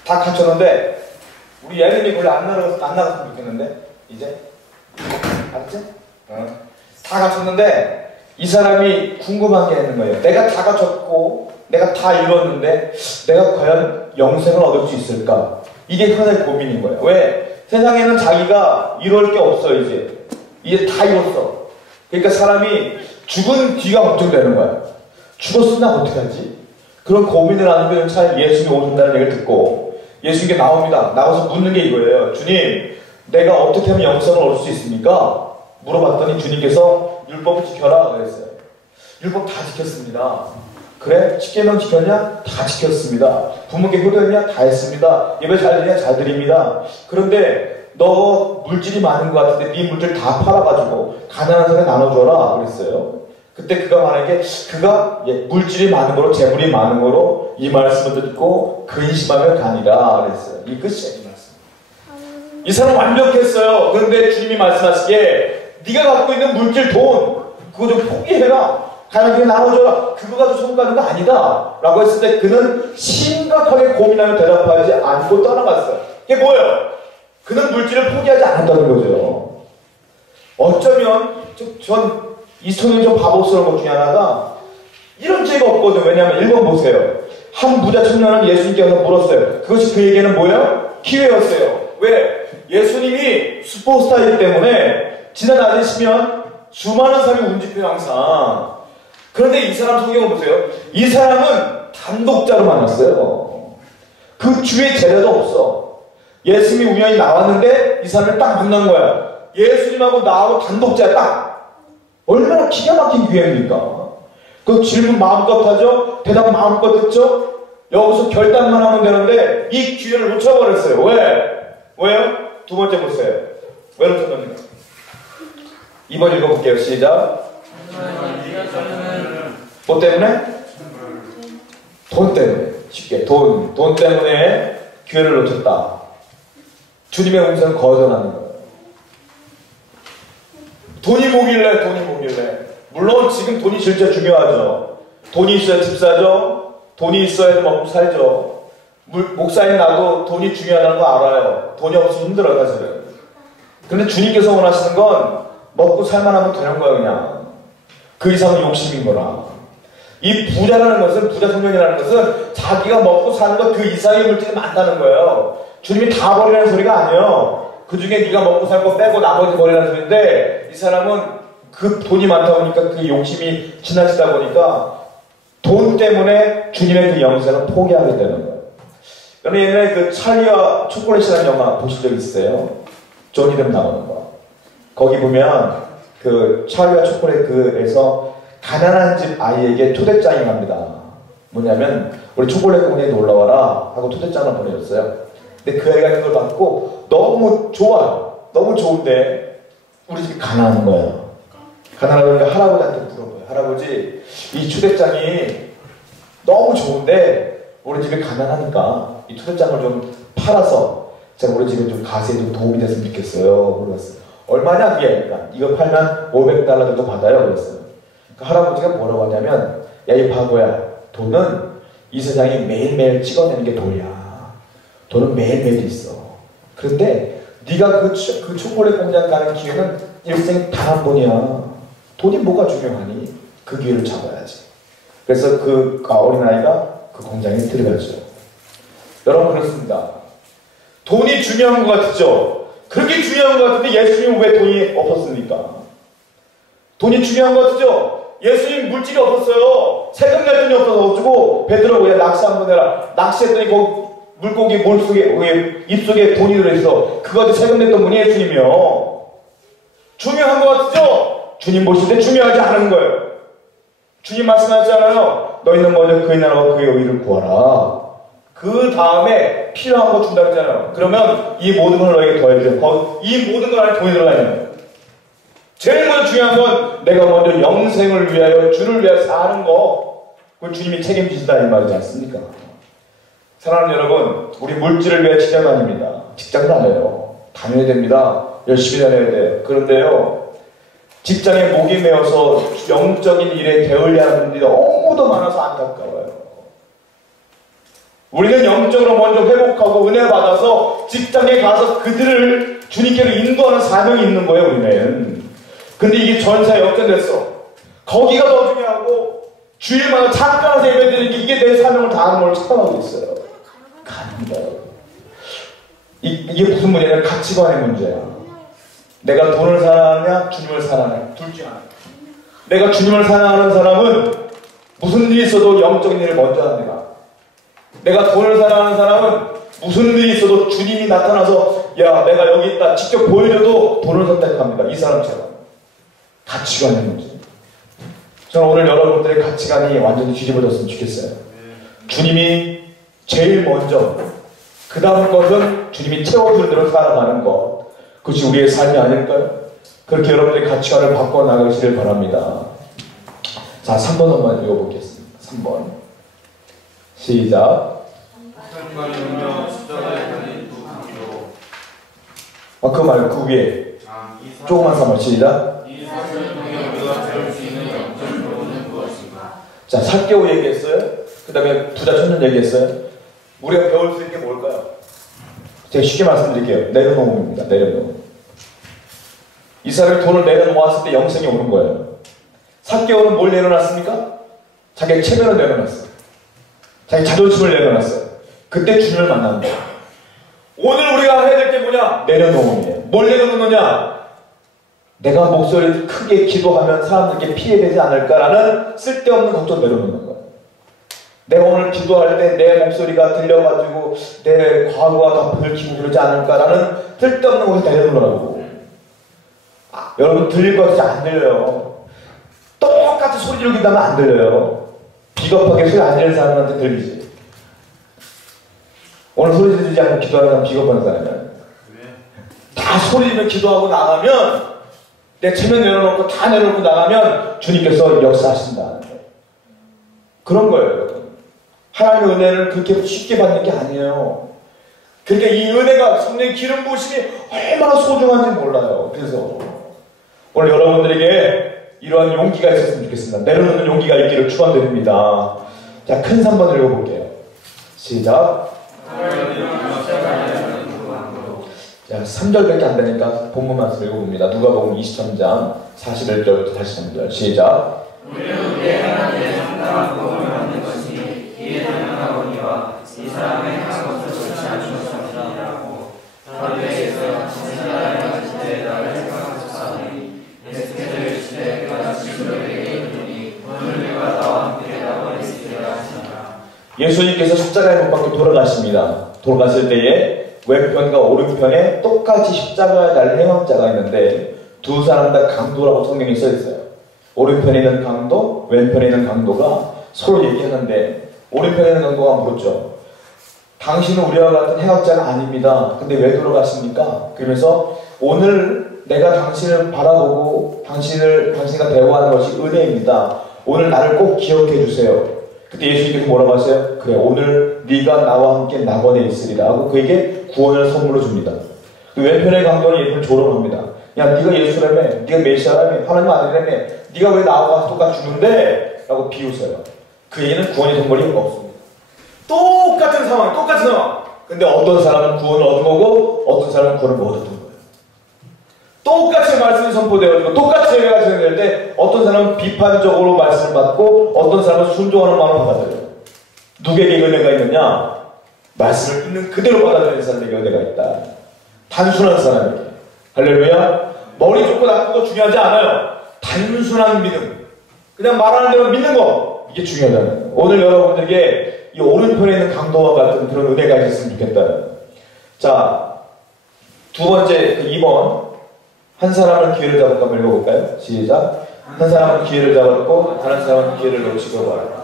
다 갖췄는데, 우리 예림이 원래 안 나갔으면 좋겠는데 이제 알았지? 다 갖췄는데 이 사람이 궁금한 게 있는 거예요. 내가 다 갖췄고 내가 다 이뤘는데 내가 과연 영생을 얻을 수 있을까? 이게 하나의 고민인 거예요. 왜? 세상에는 자기가 이룰 게 없어. 이제 다 이뤘어. 그러니까 사람이 죽은 뒤가 걱정되는 거야. 죽었으면 어떻게 하지? 그런 고민을 하는 게 참 예수님이 오신다는 얘기를 듣고 예수님께 나옵니다. 나와서 묻는 게 이거예요. 주님, 내가 어떻게 하면 영생을 얻을 수 있습니까? 물어봤더니 주님께서 율법을 지켜라 그랬어요. 율법 다 지켰습니다. 그래? 10계명 지켰냐? 다 지켰습니다. 부모께 효도했냐? 다 했습니다. 예배 잘 드리냐? 잘 드립니다. 그런데 너 물질이 많은 것 같은데 네 물질 다 팔아가지고 가난한 사람에 나눠줘라 그랬어요. 그때 그가 말한 게, 그가 물질이 많은 거로, 재물이 많은 거로 이 말씀을 듣고 근심하며 가니라 그랬어요. 이 끝이에요, 이 말씀. 이 사람 완벽했어요. 그런데 주님이 말씀하시기에 네가 갖고 있는 물질, 돈, 그거 좀 포기해라. 가난하게 나눠줘라. 그거 가지고 손 가는 거 아니다 라고 했을 때 그는 심각하게 고민하며 대답하지 않고 떠나갔어요. 이게 뭐예요? 그는 물질을 포기하지 않았다는 거죠. 어쩌면 전 이 청년이 좀 바보스러운 것 중에 하나가 이런 죄가 없거든. 왜냐하면 1번 보세요. 한 부자 청년은 예수님께서 물었어요. 그것이 그에게는 뭐예요? 기회였어요. 왜? 예수님이 슈퍼스타이기 때문에 지나다니시면 수많은 사람이 운집해요, 항상. 그런데 이 사람 성경을 보세요. 이 사람은 단독자로 만났어요. 그 주위에 제자도 없어. 예수님이 우연히 나왔는데 이 사람을 딱 만난 거야. 예수님하고 나하고 단독자야, 딱. 얼마나 기가 막힌 기회입니까? 그 질문 마음껏 하죠? 대답 마음껏 듣죠? 여기서 결단만 하면 되는데 이 기회를 놓쳐버렸어요. 왜? 왜요? 두 번째 보세요. 왜 놓쳤습니까? 2번 읽어볼게요. 시작. 뭐 때문에? 돈 때문에. 쉽게 돈 때문에 기회를 놓쳤다. 주님의 음성을 거절하는 거예요. 돈이 뭐길래. 물론 지금 돈이 진짜 중요하죠. 돈이 있어야 집 사죠. 돈이 있어야 먹고 살죠. 목사인 나도 돈이 중요하다는 거 알아요. 돈이 없으면 힘들어요, 사실은. 근데 주님께서 원하시는 건 먹고 살만하면 되는 거예요, 그냥. 그 이상은 욕심인 거라. 이 부자라는 것은, 부자 청년이라는 것은 자기가 먹고 사는 것 그 이상의 물질이 많다는 거예요. 주님이 다 버리라는 소리가 아니에요. 그 중에 네가 먹고 살 거 빼고 나머지 버리라는 소리인데, 이 사람은 그 돈이 많다 보니까 그 욕심이 지나치다 보니까 돈 때문에 주님의 그 영생을 포기하게 되는 거예요. 여러분 옛날에 그 찰리와 초콜릿이라는 영화 보신 적 있어요? 존 이름 나오는 거. 거기 보면 그 찰리와 초콜릿에서 가난한 집 아이에게 초대장이 갑니다. 뭐냐면 우리 초콜릿 공장에 놀러와라 하고 초대장을 보내줬어요. 근데 그 애가 그걸 받고 너무 좋아요. 너무 좋은데 우리 집이 가난한 거예요. 가난하니까 할아버지한테 물어봐요. 할아버지, 이 초대장이 너무 좋은데 우리 집이 가난하니까 이 초대장을 좀 팔아서 제가 우리 집에 좀 가세에 좀 도움이 됐으면 좋겠어요. 물어봤어요. 얼마냐 그게? 그러니까 이거 팔면 $500 정도 받아요. 그랬어요. 그러니까 할아버지가 뭐라고 하냐면, 야 이 바보야, 돈은 이 세상에 매일매일 찍어내는 게 돈이야. 돈은 매일매일 있어. 그런데 네가 그 초콜릿 공장 가는 기회는 일생 단 한 번이야. 돈이 뭐가 중요하니? 그 기회를 잡아야지. 그래서 그 어린아이가 그 공장에 들어가죠. 여러분 그렇습니다. 돈이 중요한 것 같죠? 그렇게 중요한 것 같은데 예수님은 왜 돈이 없었습니까? 돈이 중요한 것 같죠? 예수님 물질이 없었어요. 세금 낼 돈이 없어서 베드로 왜 낚시 한번 해라. 낚시했더니 그 물고기 입속에 돈이 들어있어. 그거 세금 냈던 분이 예수님이요. 중요한 것 같죠? 주님 보실 때 중요하지 않은 거예요. 주님 말씀하셨잖아요. 너희는 먼저 그의 나라와 그의 의를 구하라. 그 다음에 필요한 거 준다고 했잖아요. 그러면 이 모든 걸 너에게 더해줘. 이 모든 걸 안에 돈이 들어가 있는 거예요. 제일 먼저 중요한 건 내가 먼저 영생을 위하여 주를 위하여 사는 거. 그걸 주님이 책임지신다 이 말이지 않습니까? 사랑하는 여러분, 우리 물질을 위해 직장 다닙니다. 직장 다녀요. 다녀야 됩니다. 열심히 다녀야 돼요. 그런데요, 직장에 목이 메어서 영적인 일에 게을리 하는 분들이 너무도 많아서 안타까워요. 우리는 영적으로 먼저 회복하고 은혜 받아서 직장에 가서 그들을 주님께로 인도하는 사명이 있는 거예요, 우리는. 근데 이게 전사에 역전됐어. 거기가 더 중요하고, 주일마다 잠깐 와서 예배 드리는 게 이게 내 사명을 다하는 걸 착각하고 있어요. 가능합니다. 이게 무슨 문제냐면 가치관의 문제야. 내가 돈을 사랑하냐, 주님을 사랑하냐, 둘 중 하나. 내가 주님을 사랑하는 사람은 무슨 일이 있어도 영적인 일을 먼저 합니다. 내가 돈을 사랑하는 사람은 무슨 일이 있어도 주님이 나타나서 야, 내가 여기 있다 직접 보여줘도 돈을 선택합니다. 이 사람처럼. 가치관의 문제. 저는 오늘 여러분들의 가치관이 완전히 뒤집어졌으면 좋겠어요. 주님이 제일 먼저, 그 다음 것은 주님이 채워주는 대로 살아가는 것. 그것이 우리의 삶이 아닐까요? 그렇게 여러분들의 가치관을 바꿔나가시길 바랍니다. 자, 3번 한번 읽어보겠습니다. 3번. 시작. 그 말, 그 위에. 조금만 3번. 시작. 자, 사개오 얘기했어요. 그 다음에 부자 천년 얘기했어요. 우리가 배울 수 있는 게 뭘까요? 제가 쉽게 말씀드릴게요. 내려놓음입니다. 내려놓음. 이 사람이 돈을 내려놓았을 때 영생이 오는 거예요. 사개오는 뭘 내려놨습니까? 자기 체면을 내려놨어요. 자기 자존심을 내려놨어요. 그때 주님을 만납니다. 오늘 우리가 해야 될 게 뭐냐? 내려놓음이에요. 뭘 내려놓느냐? 내가 목소리를 크게 기도하면 사람들에게 피해되지 않을까라는 쓸데없는 걱정 내려놓는 거예요. 내가 오늘 기도할 때 내 목소리가 들려가지고 내 과거가 더 긁히고 그러지 않을까라는 쓸데없는 것을 내려놓으라고. 여러분 들릴 것 같지 안 들려요. 똑같이 소리 지르기도 하면 안 들려요. 비겁하게 소리 안 지르는 사람한테 들리지. 오늘 소리 지르지 않고 기도하는 사람 비겁한 사람이야. 다 소리 지르며 기도하고 나가면 내 체면 내려놓고 다 내려놓고 나가면 주님께서 역사하신다. 그런 거예요, 여러분. 하나님의 은혜를 그렇게 쉽게 받는 게 아니에요. 그러니까 이 은혜가 성령의 기름 부으심이 얼마나 소중한지 몰라요. 그래서 오늘 여러분들에게 이러한 용기가 있었으면 좋겠습니다. 내려놓는 용기가 있기를 축원드립니다. 자, 큰 3번 읽어볼게요. 시작. 자, 3절밖에 안 되니까 본문 말씀 읽어봅니다. 누가복음 23장 41절부터 43절. 시작. 우리는 우리의 하나님의 상당한 복음을 받는 것이 이에 당연하거니와 이 사람의 행한 것을 좋지 않으셨습니다라고 사람에게서 지나가는 시대에 나를 생각하셨사니 에스겔의 시대에 그같이 그들에게 이르노니 오늘 내가 나와 함께 나와 있으리라 하시니라. 예수님께서 십자가에 못 박혀 돌아가십니다. 돌아가실 때에 왼편과 오른편에 똑같이 십자가에 달린 행함자가 있는데 두 사람 다 강도라고 성경에 써있어요. 오른편에 있는 강도, 왼편에 있는 강도가 서로 얘기하는데 오른편에 있는 강도가 물었죠. 당신은 우리와 같은 행악자는 아닙니다. 근데 왜 돌아가십니까? 그러면서 오늘 내가 당신을 바라보고 당신과 대화하는 것이 은혜입니다. 오늘 나를 꼭 기억해 주세요. 그때 예수님께서 뭐라고 하세요? 그래, 오늘 네가 나와 함께 낙원에 있으리라 하고 그에게 구원을 선물로 줍니다. 그 왼편의 강도는 예수를 조롱합니다. 야, 네가 예수라며, 네가 메시아라며, 하나님 아들이라며, 네가 왜 나와 가서 똑같이 죽는데? 라고 비웃어요. 그에게는 구원의 선물이 없습니다. 똑같은 상황. 근데 어떤 사람은 구원을 얻은 거고 어떤 사람은 구원을 못 얻은 거예요. 똑같이 말씀이 선포되어지고 똑같이 예배가 진행될 때 어떤 사람은 비판적으로 말씀을 받고 어떤 사람은 순종하는 마음을 받아들여요. 누구에게 은혜가 있느냐? 말씀을 있는 그대로 받아들이는 사람에게 은혜가 있다. 단순한 사람에게. 할렐루야. 머리 좋고 나쁘고 중요하지 않아요. 단순한 믿음. 그냥 말하는 대로 믿는 거. 이게 중요하다는 거예요. 오늘 여러분들에게 이 오른편에 있는 강도와 같은 그런 은혜가 있었으면 좋겠다. 자, 두 번째, 2번. 한 사람은 기회를 잡을까 한번 읽어볼까요? 시작. 한 사람은 기회를 잡았고 다른 사람은 기회를 놓치고 말았다.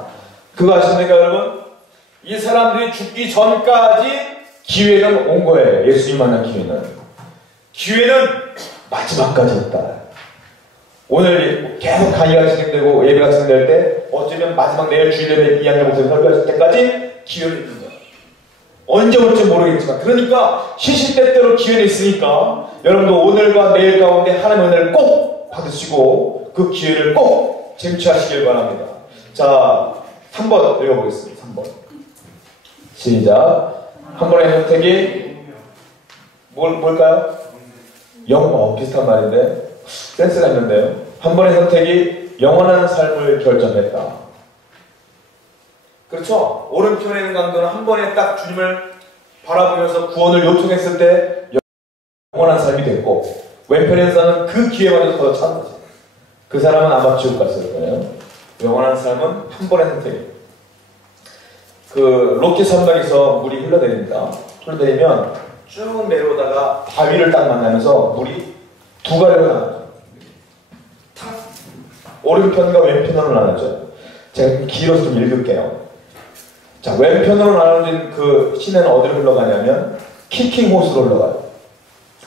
그거 아십니까 여러분? 이 사람들이 죽기 전까지 기회는 온 거예요. 예수님 만난 기회는. 기회는 마지막까지 있다. 오늘 계속 강의가 진행되고 예배가 진행될 때 어쩌면 마지막 내일 주일 예배 2학년 목사님 설교하실 때까지 기회는 있는 거예요. 언제 올지 모르겠지만 그러니까 시시때때로 기회는 있으니까 여러분도 오늘과 내일 가운데 하나님의 은혜를 꼭 받으시고 그 기회를 꼭 쟁취하시길 바랍니다. 자, 3번 읽어보겠습니다. 3번 시작. 한 번의 선택이 뭘까요? 비슷한 말인데 센스가 있는데요. 한 번의 선택이 영원한 삶을 결정했다. 그렇죠? 오른편에 있는 강도는 한 번에 딱 주님을 바라보면서 구원을 요청했을 때 영원한 삶이 됐고 왼편에 있는 사람은 그 기회만으로 더 찬 거지. 그 사람은 아마 지옥 갔을 거예요. 영원한 삶은 한 번의 선택이에요. 그 로키 산맥에서 물이 흘러내립니다. 흘러내리면 쭉 내려오다가 바위를 딱 만나면서 물이 두 가지로 나눠져. 오른편과 왼편으로 나눠져요. 제가 길어서 좀 읽을게요. 자, 왼편으로 나눠진 그 시내는 어디로 흘러가냐면 키킹 호수로 흘러가요.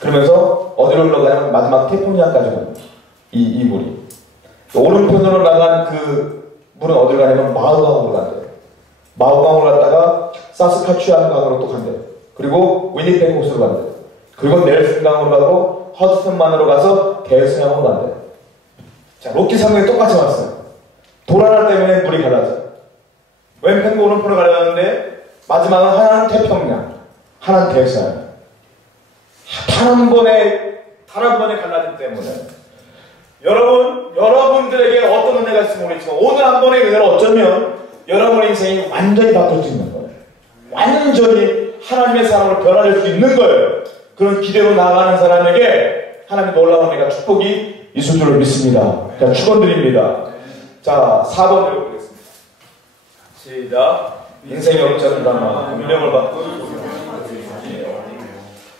그러면서 어디로 흘러가냐면 마지막 태평양까지 갑니다. 이 물이. 오른편으로 나간 그 물은 어디로 가냐면 마우강으로 간대요. 마우강으로 갔다가 사스카츄안 강으로 또 간대요. 그리고 위니펙 호수로 간대요. 그리고 넬슨강으로 가고 허드슨만으로 가서 대서양으로 간대요. 자, 로키 산맥이 똑같이 왔어요. 도라나 때문에 물이 갈라져요. 왼편과 오른편으로 갈라졌는데 마지막은 하나는 태평양, 하나는 대서양. 단 한 번에 갈라짐 때문에 여러분들에게 어떤 은혜가 있을지 모르겠지만 오늘 한 번의 은혜는 어쩌면 여러분의 인생이 완전히 바뀔 수 있는 거예요. 완전히 하나님의 사람으로 변화될 수 있는 거예요. 그런 기대로 나아가는 사람에게 하나님의 놀라운 은혜가 축복이 있을 줄을 믿습니다. 그러니까 축원드립니다. 자, 4번 읽어보겠습니다. 시작. 인생의 역전을 담아 운명을 받고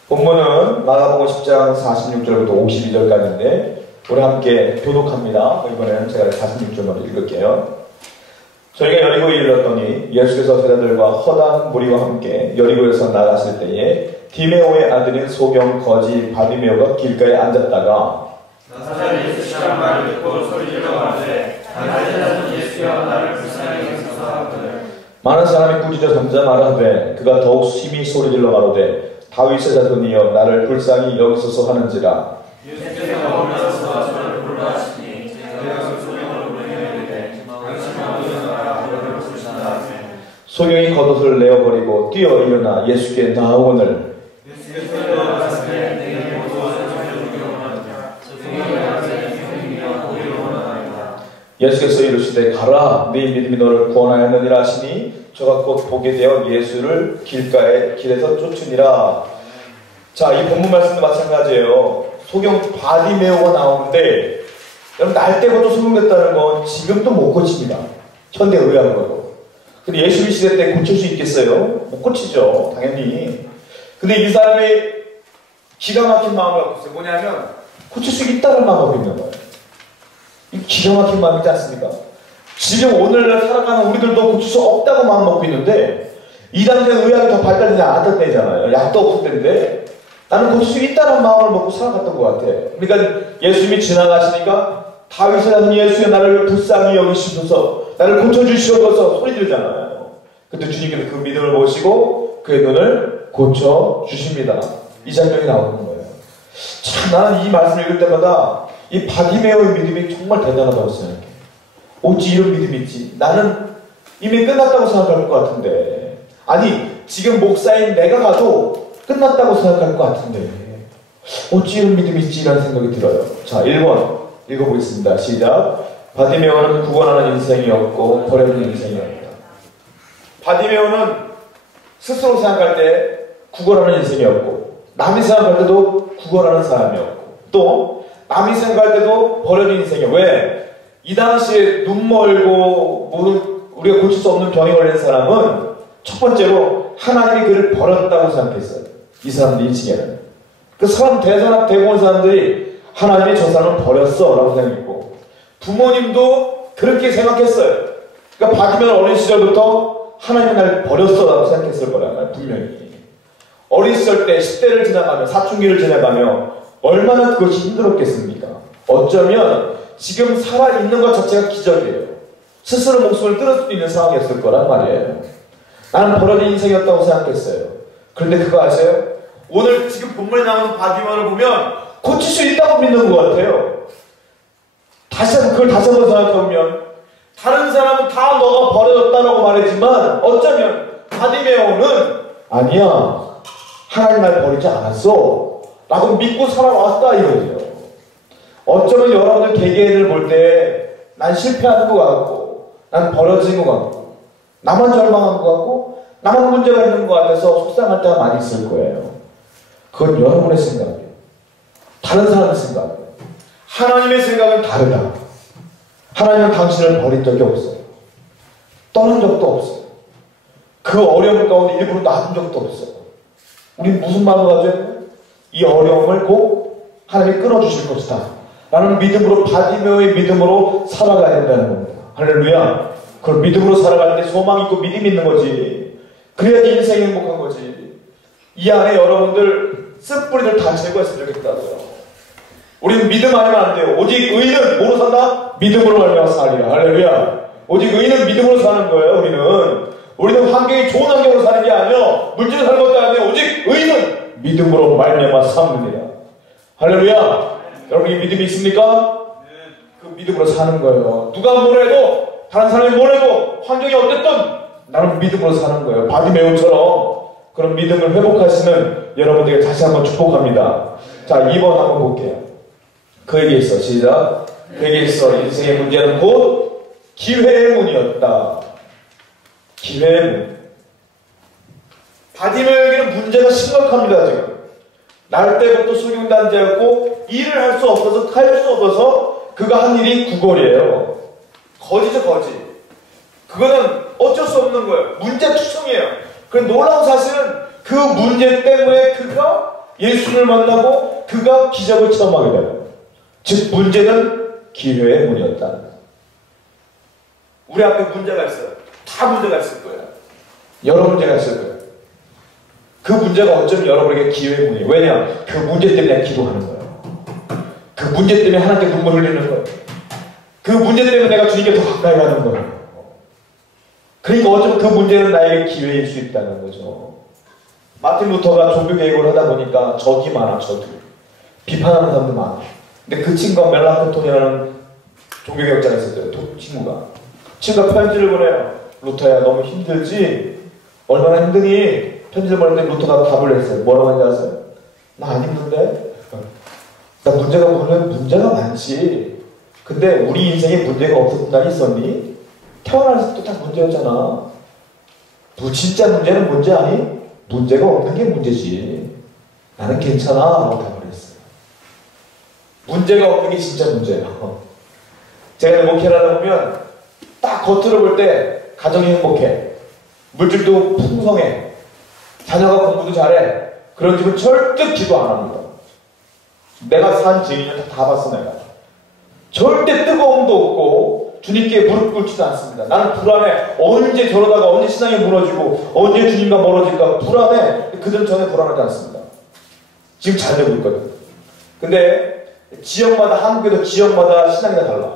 본문은 마가복음 10장 46절부터 52절까지인데 우리 함께 교독합니다. 이번에는 제가 46절만 읽을게요. 저희가 여리고에 이르렀더니 예수께서 제자들과 허다한 무리와 함께 여리고에서 나갔을 때에 디메오의 아들인 소경 거지 바디메오가 길가에 앉았다가 나사렛 예수시라는 말을 듣고 소리질러 가로되 나사렛 예수여 나를 불쌍히 여기소서 하거늘 많은 사람이 꾸짖어 잠자 말하되 그가 더욱 심히 소리질러 가로되 다윗의 자손이여 나를 불쌍히 여기소서 하는지라. 예수께서 머물러서 저를 불러하시니 제가 그 소경을 불러내리되 당신은 어디서 나라 저를 부르신다. 소경이 겉옷을 내어버리고 뛰어 일어나 예수께 나아오거늘 예수께서 일어나시되 내게 무엇을 전해주기 원하느냐 소경이 나가되 주님이여 보기를 원하나이다. 예수께서 이르시되 가라 네 믿음이 너를 구원하였느니라 하시니 저가 곧 보게 되어 예수를 길에서 쫓으니라. 자, 이 본문 말씀도 마찬가지예요. 소경 바디메오가 나오는데 여러분 날때부터 소경됐다는 건 지금도 못 고칩니다. 현대 의학으로. 근데 예수님 시대 때 고칠 수 있겠어요? 못 고치죠. 당연히. 근데 이 사람이 기가 막힌 마음을 갖고 있어요. 뭐냐면 고칠 수 있다는 마음을 갖고 있는 거예요. 이 기가 막힌 마음이지 않습니까? 지금 오늘날 살아가는 우리들도 고칠 수 없다고 마음 먹고 있는데 이 당시에 의학이 더 발달되지 않았던 때잖아요. 약도 없을 때인데 나는 고칠 수 있다는 마음을 먹고 살아갔던 것 같아. 그러니까 예수님이 지나가시니까 다윗의 자손 예수여 나를 불쌍히 여기시소서 나를 고쳐주시옵소서 소리 지르잖아요. 그때 주님께서 그 믿음을 보시고 그의 눈을 고쳐주십니다. 이 장면이 나오는 거예요. 참 나는 이 말씀을 읽을 때마다 이 바디메오의 믿음이 정말 대단하다고 생각해. 어찌 이런 믿음이 있지? 나는 이미 끝났다고 생각할 것 같은데 아니 지금 목사인 내가 가도 끝났다고 생각할 것 같은데 어찌 이런 믿음이 있지? 라는 생각이 들어요. 자, 1번 읽어보겠습니다. 시작. 바디메오는 구원하는 인생이었고 버려진 인생이었다. 바디메오는 스스로 생각할 때 구원하는 인생이었고 남이 생각할 때도 구원하는 사람이었고 또 남이 생각할 때도 버려진 인생이었고 왜? 이 당시에 눈 멀고 우리가 고칠 수 없는 병에 걸린 사람은 첫 번째로 하나님이 그를 버렸다고 생각했어요. 이 사람들 인식에는. 그 사람 대부분 온 사람들이 하나님이 저 사람을 버렸어 라고 생각했고, 부모님도 그렇게 생각했어요. 그러니까 바디메오 어린 시절부터 하나님이 날 버렸어 라고 생각했을 거란 분명히. 어린 시절 때 10대를 지나가며 사춘기를 지나가며 얼마나 그것이 힘들었겠습니까? 어쩌면 지금 살아있는 것 자체가 기적이에요. 스스로 목숨을 끊을 수도 있는 상황이었을 거란 말이에요. 나는 버려진 인생이었다고 생각했어요. 그런데 그거 아세요? 오늘 지금 본문에 나오는 바디메오를 보면 고칠 수 있다고 믿는 것 같아요. 그걸 다시 한번 생각해보면 다른 사람은 다 너가 버려졌다라고 말했지만 어쩌면 바디메오는 아니야, 하나님 날 버리지 않았어 라고 믿고 살아왔다 이거죠. 어쩌면 여러분들 개개인을 볼 때 난 실패하는 것 같고, 난 버려진 것 같고, 나만 절망한 것 같고, 나만 문제가 있는 것 같아서 속상할 때가 많이 있을 거예요. 그건 여러분의 생각이에요. 다른 사람의 생각이에요. 하나님의 생각은 다르다. 하나님은 당신을 버린 적이 없어요. 떠난 적도 없어요. 그 어려움 가운데 일부러 놔둔 적도 없어요. 우린 무슨 마음을 가져야 돼요? 이 어려움을 꼭 하나님이 끊어주실 것이다 라는 믿음으로, 바디메오의 믿음으로 살아가야 된다는 겁니다. 할렐루야. 그걸 믿음으로 살아갈 때 소망 있고 믿음 있는 거지. 그래야지 인생이 행복한 거지. 이 안에 여러분들 쓴뿌리들 다 제거했으면 좋겠다고요. 우리는 믿음 아니면 안 돼요. 오직 의인은 뭐로 산다? 믿음으로 말미암아 살리라. 할렐루야. 오직 의인은 믿음으로 사는 거예요. 우리는 환경이 좋은 환경으로 사는 게 아니요, 물질로 사는 것도 아니에요. 오직 의인은 믿음으로 말미암아 사느니라. 할렐루야. 여러분이 믿음이 있습니까? 그 믿음으로 사는 거예요. 누가 뭐래도, 다른 사람이 뭐래도, 환경이 어땠든 나는 믿음으로 사는 거예요. 바디메오처럼 그런 믿음을 회복하시는 여러분들에게 다시 한번 축복합니다. 자, 2번 한번 볼게요. 그에게 있어, 시작. 그에게 있어 인생의 문제는 곧 기회의 문이었다. 기회의 문. 바디메오에게는 문제가 심각합니다. 지금 날 때부터 수경단자였고 일을 할 수 없어서, 할 수 없어서 그가 한 일이 구걸이에요. 거지죠, 거지. 그거는 어쩔 수 없는 거예요. 문제투성이에요. 그 놀라운 사실은 그 문제 때문에 그가 예수를 만나고 그가 기적을 체험하게 돼요. 즉 문제는 기회의 문이었다. 우리 앞에 문제가 있어요. 다 문제가 있을 거예요. 여러 문제가 있을 거예요. 그 문제가 어쩌면 여러분에게 기회의 문이에요. 왜냐? 그 문제 때문에 기도하는 거예요. 그 문제 때문에 하나님께 눈물 흘리는 거예요. 그 문제 때문에 내가 주님께 더 가까이 가는 거예요. 그러니까 어쩌면 그 문제는 나에게 기회일 수 있다는 거죠. 마틴 루터가 종교개혁을 하다 보니까 적이 많아, 적이. 비판하는 사람도 많아. 근데 그 친구가 멜랑크톤이라는 종교개혁자가 있었어요. 친구가 편지를 보내요. 루터야, 너무 힘들지? 얼마나 힘드니? 편지를 보냈는데 루터가 답을 했어요. 뭐라고 하는지 아세요? 나 안 힘든데? 나 문제가 보면 문제가 많지. 근데 우리 인생에 문제가 없었던 날이 있었니? 태어날 때도 다 문제였잖아. 진짜 문제는 문제 아니? 문제가 없는 게 문제지. 나는 괜찮아 라고 답을 했어요. 문제가 없는 게 진짜 문제예요. 제가 목회를 하다 보면 딱 겉으로 볼 때 가정이 행복해, 물질도 풍성해, 자녀가 공부도 잘해, 그런 집은 절대 기도 안 합니다. 내가 산 증인은 다 봤어. 내가 절대 뜨거움도 없고 주님께 무릎 꿇지도 않습니다. 나는 불안해. 언제 저러다가 언제 신앙이 무너지고 언제 주님과 멀어질까 불안해. 그들은 전혀 불안하지 않습니다. 지금 잘 되고 있거든. 근데 지역마다, 한국에도 지역마다 신앙이 다 달라.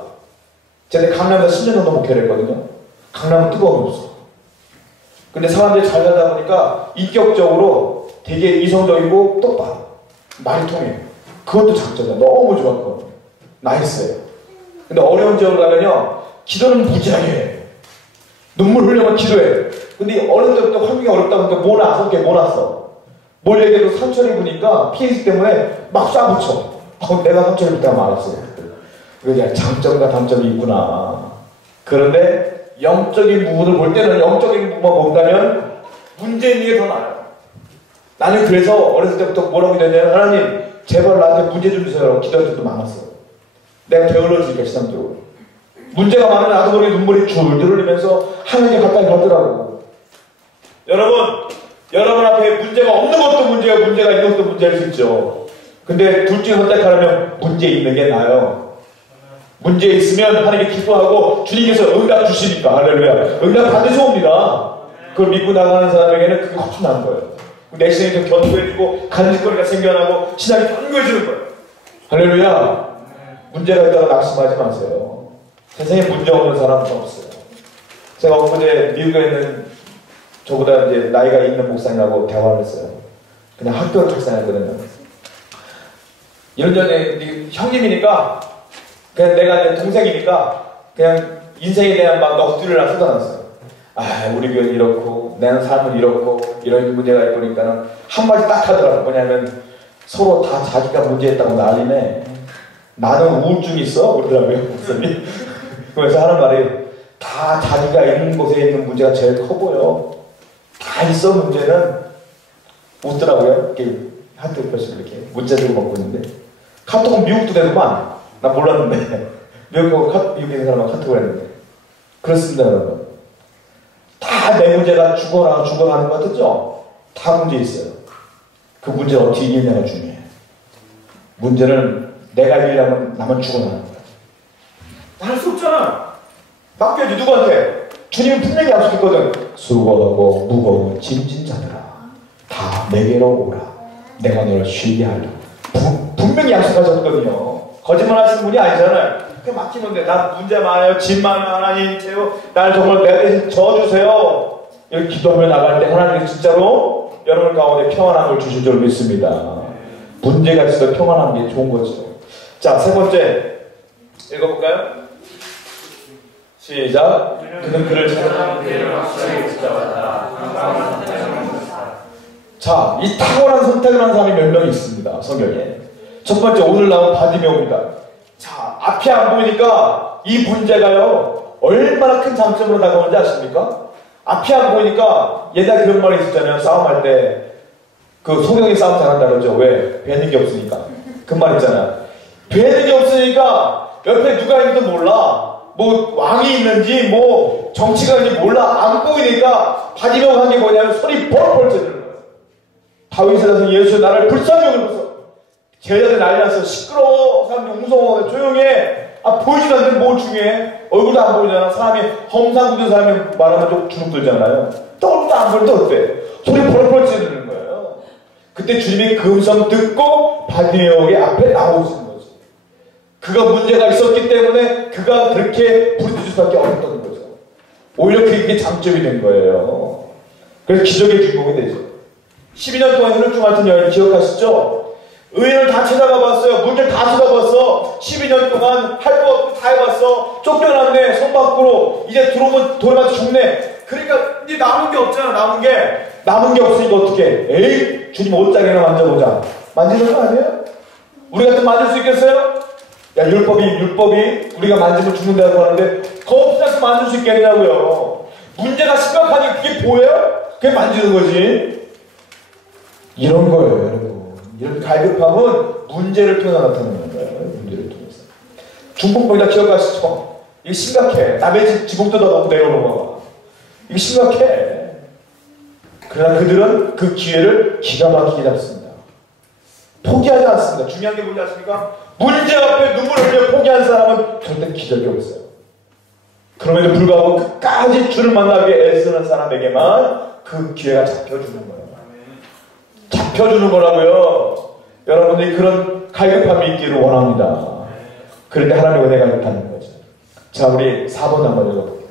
제가 강남에서 10년 정도 목회를 했거든요. 강남은 뜨거움이 없어. 근데 사람들이 잘 살다 보니까 인격적으로 되게 이성적이고 똑바로 말이 통해. 그것도 장점이야. 너무 좋았거든요. 나이스예요. 근데 어려운 지역을 가면요, 기도는 무지하게 해. 눈물 흘려만 기도해. 근데 어릴 때부터 환경이 어렵다 보니까 뭐 나서 뭐 났어. 뭘 얘기해도 상처를 입으니까 피해식 때문에 막 쏴붙여. 내가 상처를 입다가 말았어. 그게 장점과 단점이 있구나. 그런데 영적인 부분을 볼 때는, 영적인 부분만 본다면 문제 있는 게 더 나아요. 나는 그래서 어렸을 때부터 뭐라고 기도했냐면, 하나님 제발 나한테 문제 좀 주세요 라고 기도할 때도 많았어요. 내가 게을러지니까 시상적으로. 문제가 많으면 나도 모르게 눈물이 줄줄 흘리면서 하나님께 가까이 가더라고. 여러분 앞에 문제가 없는 것도 문제고 문제가 있는 것도 문제일 수 있죠. 근데 둘 중에 선택하려면 문제 있는 게 나아요. 문제 있으면 하나님께 기도하고 주님께서 응답 주시니까 할렐루야. 응답 반드시 옵니다. 그걸 믿고 나가는 사람에게는 그게 훨씬 나은 거예요. 내 신앙이 더 견고해지고 간직거리가 생겨나고 신앙이 견고해지는 거예요. 할렐루야. 문제가 있다고 낙심하지 마세요. 세상에 문제 없는 사람은 없어요. 제가 엊그제 미국에 있는 저보다 이제 나이가 있는 목사님하고 대화를 했어요. 그냥 학교를 작성했거든요. 이런 전에 형님이니까 그냥 내가 이제 동생이니까 그냥 인생에 대한 막 넋두리를 다 쏟아놨어요. 아, 우리 교회는 이렇고 나는 삶은 이렇고 이런 문제가 있으니까는 한마디 딱 하더라고. 뭐냐면 서로 다 자기가 문제 있다고 난리네. 나는 우울증이 있어? 그러더라고요, 목사님. 그래서 하는 말이 다 자기가 있는 곳에 있는 문제가 제일 커 보여. 다 있어, 문제는. 웃더라고요. 이렇게 하트 표시 이렇게 문자 들고 먹고 있는데. 카톡은 미국도 되더만. 나 몰랐는데. 미국에 있는 사람하고 카톡을 했는데. 그렇습니다, 여러분. 다 내 문제가 죽어가는 것 같죠? 다 문제 있어요. 그 문제를 어떻게 이기느냐가 중요해. 문제는 내가 이기려면 나만 죽어나는 거야. 할 수 없잖아. 맡겨야지, 누구한테? 주님은 분명히 약속했거든. 수고하고 무거운 짐진 자들아, 다 내게로 오라. 내가 너를 쉬게 하리라. 분명히 약속하셨거든요. 거짓말 하시는 분이 아니잖아요. 그냥 맡기면 돼. 나 문제 많아요. 짐 많아요. 하나님 채워. 나를 정말 내 대신 저어주세요. 이렇게 기도하며 나갈 때 하나님은 진짜로 여러분 가운데 평안함을 주실 줄 믿습니다. 문제가 있어도 평안한 게 좋은 거죠. 자, 세 번째 읽어볼까요? 시작. 그는 그를 찾아가는 길을 확실하게 붙잡았다. 자, 이 탁월한 선택을 한 사람이 몇 명 있습니다. 성경에. 첫 번째 오늘 나온 바디메오입니다. 자, 앞이 안 보이니까 이 문제가요 얼마나 큰 장점으로 다가오는지 아십니까? 앞이 안 보이니까 옛날에 그런 말이 있었잖아요. 싸움할 때 그 소경이 싸움 잘한다 그러죠. 왜? 뵈는 게 없으니까. 그 말 있잖아요. 뵈는 게 없으니까 옆에 누가 있는지도 몰라. 뭐 왕이 있는지 뭐 정치가 있는지 몰라. 안 보이니까 바디메오가 한 게 뭐냐면 소리 펄펄 지르는 거예요. 다윗에 가서 예수 나를 불쌍히 여기면서 제자들 난리 났어. 시끄러워. 사람들이 웅성하고 조용해. 아, 보이지도 않는데 뭘 중요해? 얼굴도 안 보이잖아. 사람이 험상 굳은 사람이 말하면 좀 주눅 들잖아요. 얼굴도 안 보이는데 어때? 소리 펄펄 지르는 거예요. 그때 주님이 그 음성 듣고 바디메오의 앞에 나오시는 거죠. 그가 문제가 있었기 때문에 그가 그렇게 부르짖을 수밖에 없었던 거죠. 오히려 그게 장점이 된 거예요. 그래서 기적의 주인공이 되죠. 12년 동안 혈루증 앓던 여인 기억하시죠? 의인을 다 찾아가 봤어요. 문제를 다 찾아봤어. 12년 동안 할 거 없고 다 해봤어. 쫓겨났네. 손 밖으로. 이제 들어오면 돌아가서 죽네. 그러니까 이제 남은 게 없잖아. 남은 게 없으니까 어떡해. 에이, 주님 옷장이나 만져보자. 만지는 거 아니에요? 우리 같은 만질 수 있겠어요? 야, 율법이 우리가 만지면 죽는다고 하는데 겁없지 않고 만질 수 있겠냐고요. 문제가 심각하니까 그게 보여요? 그게 만지는 거지. 이런 거예요, 여러분. 이런 갈급함은 문제를 통해 나타나는 거예요. 문제를 통해서. 중풍병이다 기억하시죠? 이게 심각해. 남의 지붕 뜯어놓고 내려오는 거. 이게 심각해. 그러나 그들은 그 기회를 기가 막히게 잡습니다. 포기하지 않습니다. 중요한 게 뭔지 아십니까? 문제 앞에 눈물을 흘려 포기한 사람은 절대 기적이 없어요. 그럼에도 불구하고 끝까지 주를 만나기 위해 애쓰는 사람에게만 그 기회가 잡혀주는 거예요. 잡혀주는 거라고요. 여러분들이 그런 갈급함이 있기를 원합니다. 그런데 하나님의 은혜가 있다는 거죠. 자, 우리 4번 한번 읽어볼게요.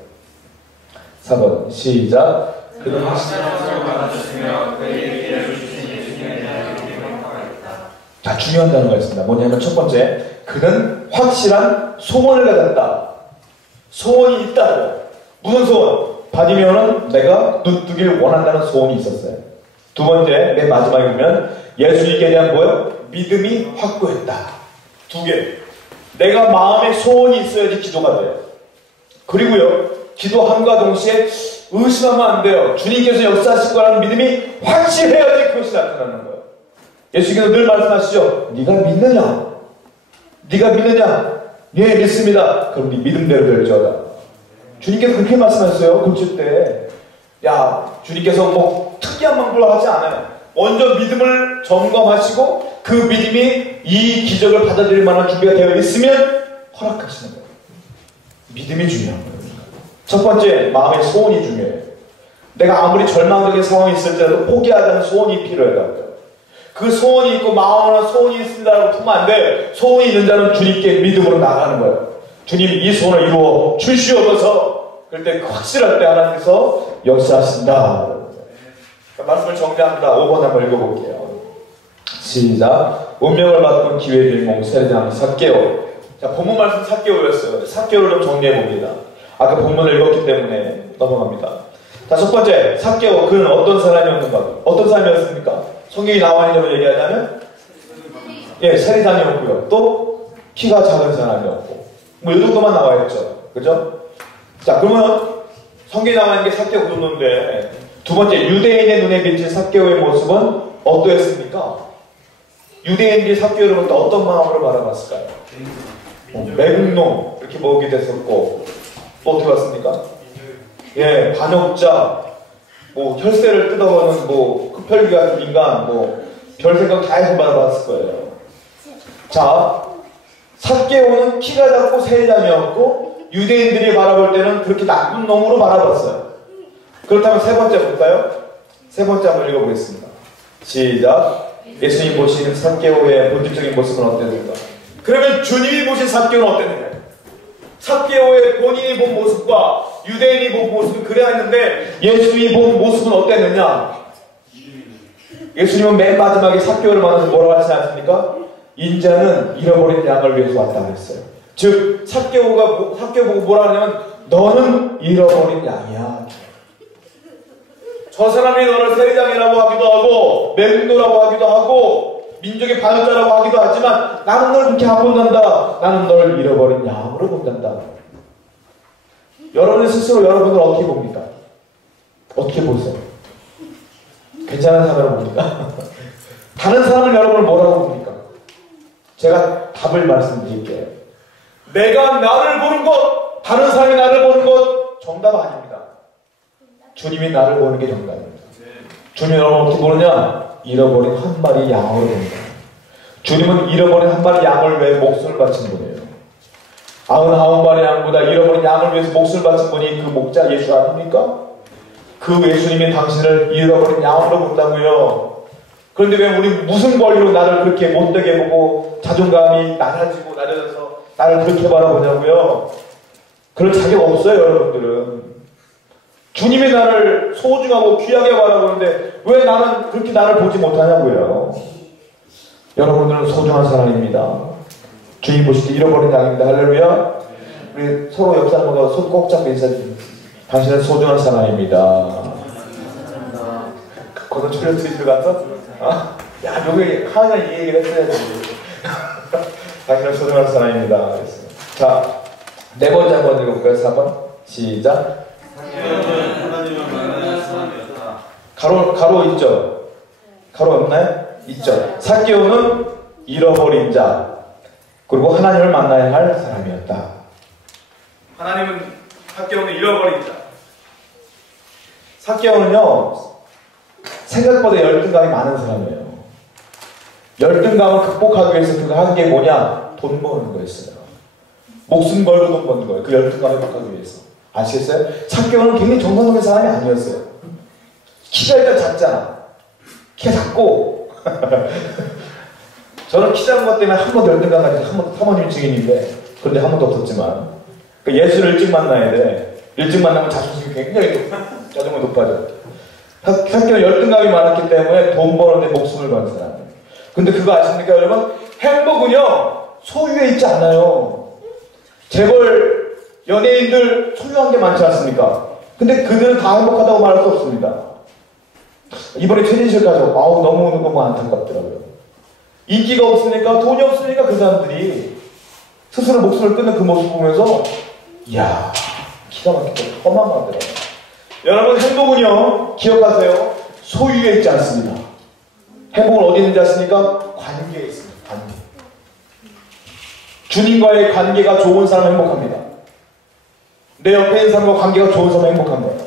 4번 시작. 그는 확실한 것을 받아주시며 그에게 길을 주신 예수님에 대한 믿음을 있다. 자, 중요한 단어가 있습니다. 뭐냐면 첫 번째, 그는 확실한 소원을 가졌다. 소원이 있다고요. 무슨 소원? 바디메오는 내가 눈 뜨길 원한다는 소원이 있었어요. 두 번째, 맨 마지막에 보면 예수님께 대한 뭐예요? 믿음이 확고했다. 두 개. 내가 마음에 소원이 있어야지 기도가 돼요. 그리고요, 기도함과 동시에 의심하면 안 돼요. 주님께서 역사하실 거라는 믿음이 확실해야지 그것이 나타나는 거예요. 예수님께서 늘 말씀하시죠. 네가 믿느냐? 예, 믿습니다. 그럼 네 믿음대로 될지어다. 주님께서 그렇게 말씀하셨어요. 고칠 때. 야, 주님께서 뭐 특이한 방법을 하지 않아요. 먼저 믿음을 점검하시고 그 믿음이 이 기적을 받아들일 만한 준비가 되어 있으면 허락하시는 거예요. 믿음이 중요한 거예요. 첫 번째, 마음의 소원이 중요해요. 내가 아무리 절망적인 상황이 있을지라도 포기하지 않는 소원이 필요해요. 그 소원이 있고 마음으로 소원이 있습니다라고 품으면 안 돼. 소원이 있는 자는 주님께 믿음으로 나가는 거예요. 주님, 이 소원을 이루어 주시옵소서. 그럴 때 확실할 때 하나님께서 역사하신다. 말씀을 정리합니다. 5번 한번 읽어볼게요. 시작. 운명을 바꾼 기회의 주인공 세례장 삭개오. 자, 본문 말씀 삭개오였어요. 삭개오를 좀 정리해봅니다. 아까 본문을 읽었기 때문에 넘어갑니다. 자, 첫 번째, 삭개오. 그는 어떤 사람이었는가? 어떤 사람이었습니까? 성경이 나와 있는 대로 얘기하자면, 예, 세리장이었고요. 또, 키가 작은 사람이었고. 뭐, 이 정도만 나와 있죠. 그죠? 자, 그러면, 성경에 나와 있는 게 삭개오 그 정도인데, 두 번째, 유대인의 눈에 비친 삭개오의 모습은 어떠했습니까? 유대인들이 삭개오를 볼 때 어떤 마음으로 바라봤을까요? 매국노, 이렇게 보게 됐었고, 또 어떻게 봤습니까? 예, 반역자, 뭐, 혈세를 뜯어가는, 뭐, 흡혈귀 같은 인간, 뭐, 별 생각 다 해서 바라봤을 거예요. 자, 삭개오는 키가 작고 세리장이었고, 유대인들이 바라볼 때는 그렇게 나쁜 놈으로 바라봤어요. 그렇다면 세 번째 볼까요? 세 번째 한번 읽어보겠습니다. 시작. 예수님 보시는 삭개오의 본질적인 모습은 어땠는가? 그러면 주님이 보신 삭개오는 어땠느냐? 삭개오의 본인이 본 모습과 유대인이 본 모습은 그래야 했는데 예수님이 본 모습은 어땠느냐? 예수님은 맨 마지막에 삭개오를 만나서 뭐라고 하시지 않습니까? 인자는 잃어버린 양을 위해서 왔다고 했어요. 즉 삭개오 보고 뭐라 하냐면 너는 잃어버린 양이야. 저 사람이 너를 세리장이라고 하기도 하고 맹도라고 하기도 하고 민족의 반역자라고 하기도 하지만 나는 널 그렇게 안 본단다. 나는 널 잃어버린 양으로 본단다. 여러분 스스로 여러분을 어떻게 봅니까? 어떻게 보세요? 괜찮은 사람을 봅니까? 다른 사람을 여러분을 뭐라고 봅니까? 제가 답을 말씀드릴게요. 내가 나를 보는 것, 다른 사람이 나를 보는 것 정답 아닙니다. 주님이 나를 보는 게 정답입니다. 주님이 여러분 어떻게 보느냐? 잃어버린 한 마리 양으로 본다. 주님은 잃어버린 한 마리 양을 위해 목숨을 바친 분이에요. 99마리 양보다 잃어버린 양을 위해서 목숨을 바친 분이 그 목자 예수 아닙니까? 그 예수님이 당신을 잃어버린 양으로 본다고요. 그런데 왜 우리 무슨 권리로 나를 그렇게 못되게 보고 자존감이 낮아지고 낮아져서 나를 그렇게 바라보냐고요? 그럴 자격 없어요, 여러분들은. 주님이 나를 소중하고 귀하게 바라보는데 왜 나는 그렇게 나를 보지 못하냐고요. 여러분들은 소중한 사람입니다. 주님 보실 때 잃어버린 양입니다. 할렐루야. 우리 서로 옆 사람과 손 꼭 잡고 인사드립니다. 당신은 소중한 사람입니다. 거기서 출연트리 들어가서 야 여기 하나 이 얘기를 했어야지. 당신은 소중한 사람입니다. 자, 네 번째 한번 읽어볼까요? 4번 시작. 가로 있죠? 가로 없나요? 있죠. 삭개오는 잃어버린 자 그리고 하나님을 만나야 할 사람이었다. 하나님은 삭개오는 잃어버린 자. 삭개오는요 생각보다 열등감이 많은 사람이에요. 열등감을 극복하기 위해서 그가 한 게 뭐냐? 돈 버는 거였어요. 목숨 걸고 돈 버는 거예요. 그 열등감을 극복하기 위해서. 아시겠어요? 삭개오는 굉장히 정상적인 사람이 아니었어요. 키가 일단 작잖아. 키가 작고 저는 키 작은 것 때문에 한 번도 열등감 가지고 한 번도 사모님 증인인데 그런데 한 번도 없었지만 예수를 일찍 만나야 돼. 일찍 만나면 자존심이 굉장히 자존감이 높아져. 삭개오는 열등감이 많았기 때문에 돈 버는데 목숨을 거는 사람. 근데 그거 아십니까 여러분? 행복은요 소유에 있지 않아요. 재벌 연예인들 소유한 게 많지 않습니까? 근데 그들은 다 행복하다고 말할 수 없습니다. 이번에 최진실 가족 너무 안타깝더라고요. 인기가 없으니까 돈이 없으니까 그 사람들이 스스로 목숨을 끊는 그 모습 보면서 이야 기가 막히게 허망하더라고요. 여러분 행복은요 기억하세요. 소유에 있지 않습니다. 행복은 어디 있는지 아십니까? 관계에 있습니다. 관계. 주님과의 관계가 좋은 사람은 행복합니다. 내 옆에 있는 사람과 관계가 좋은 사람은 행복합니다.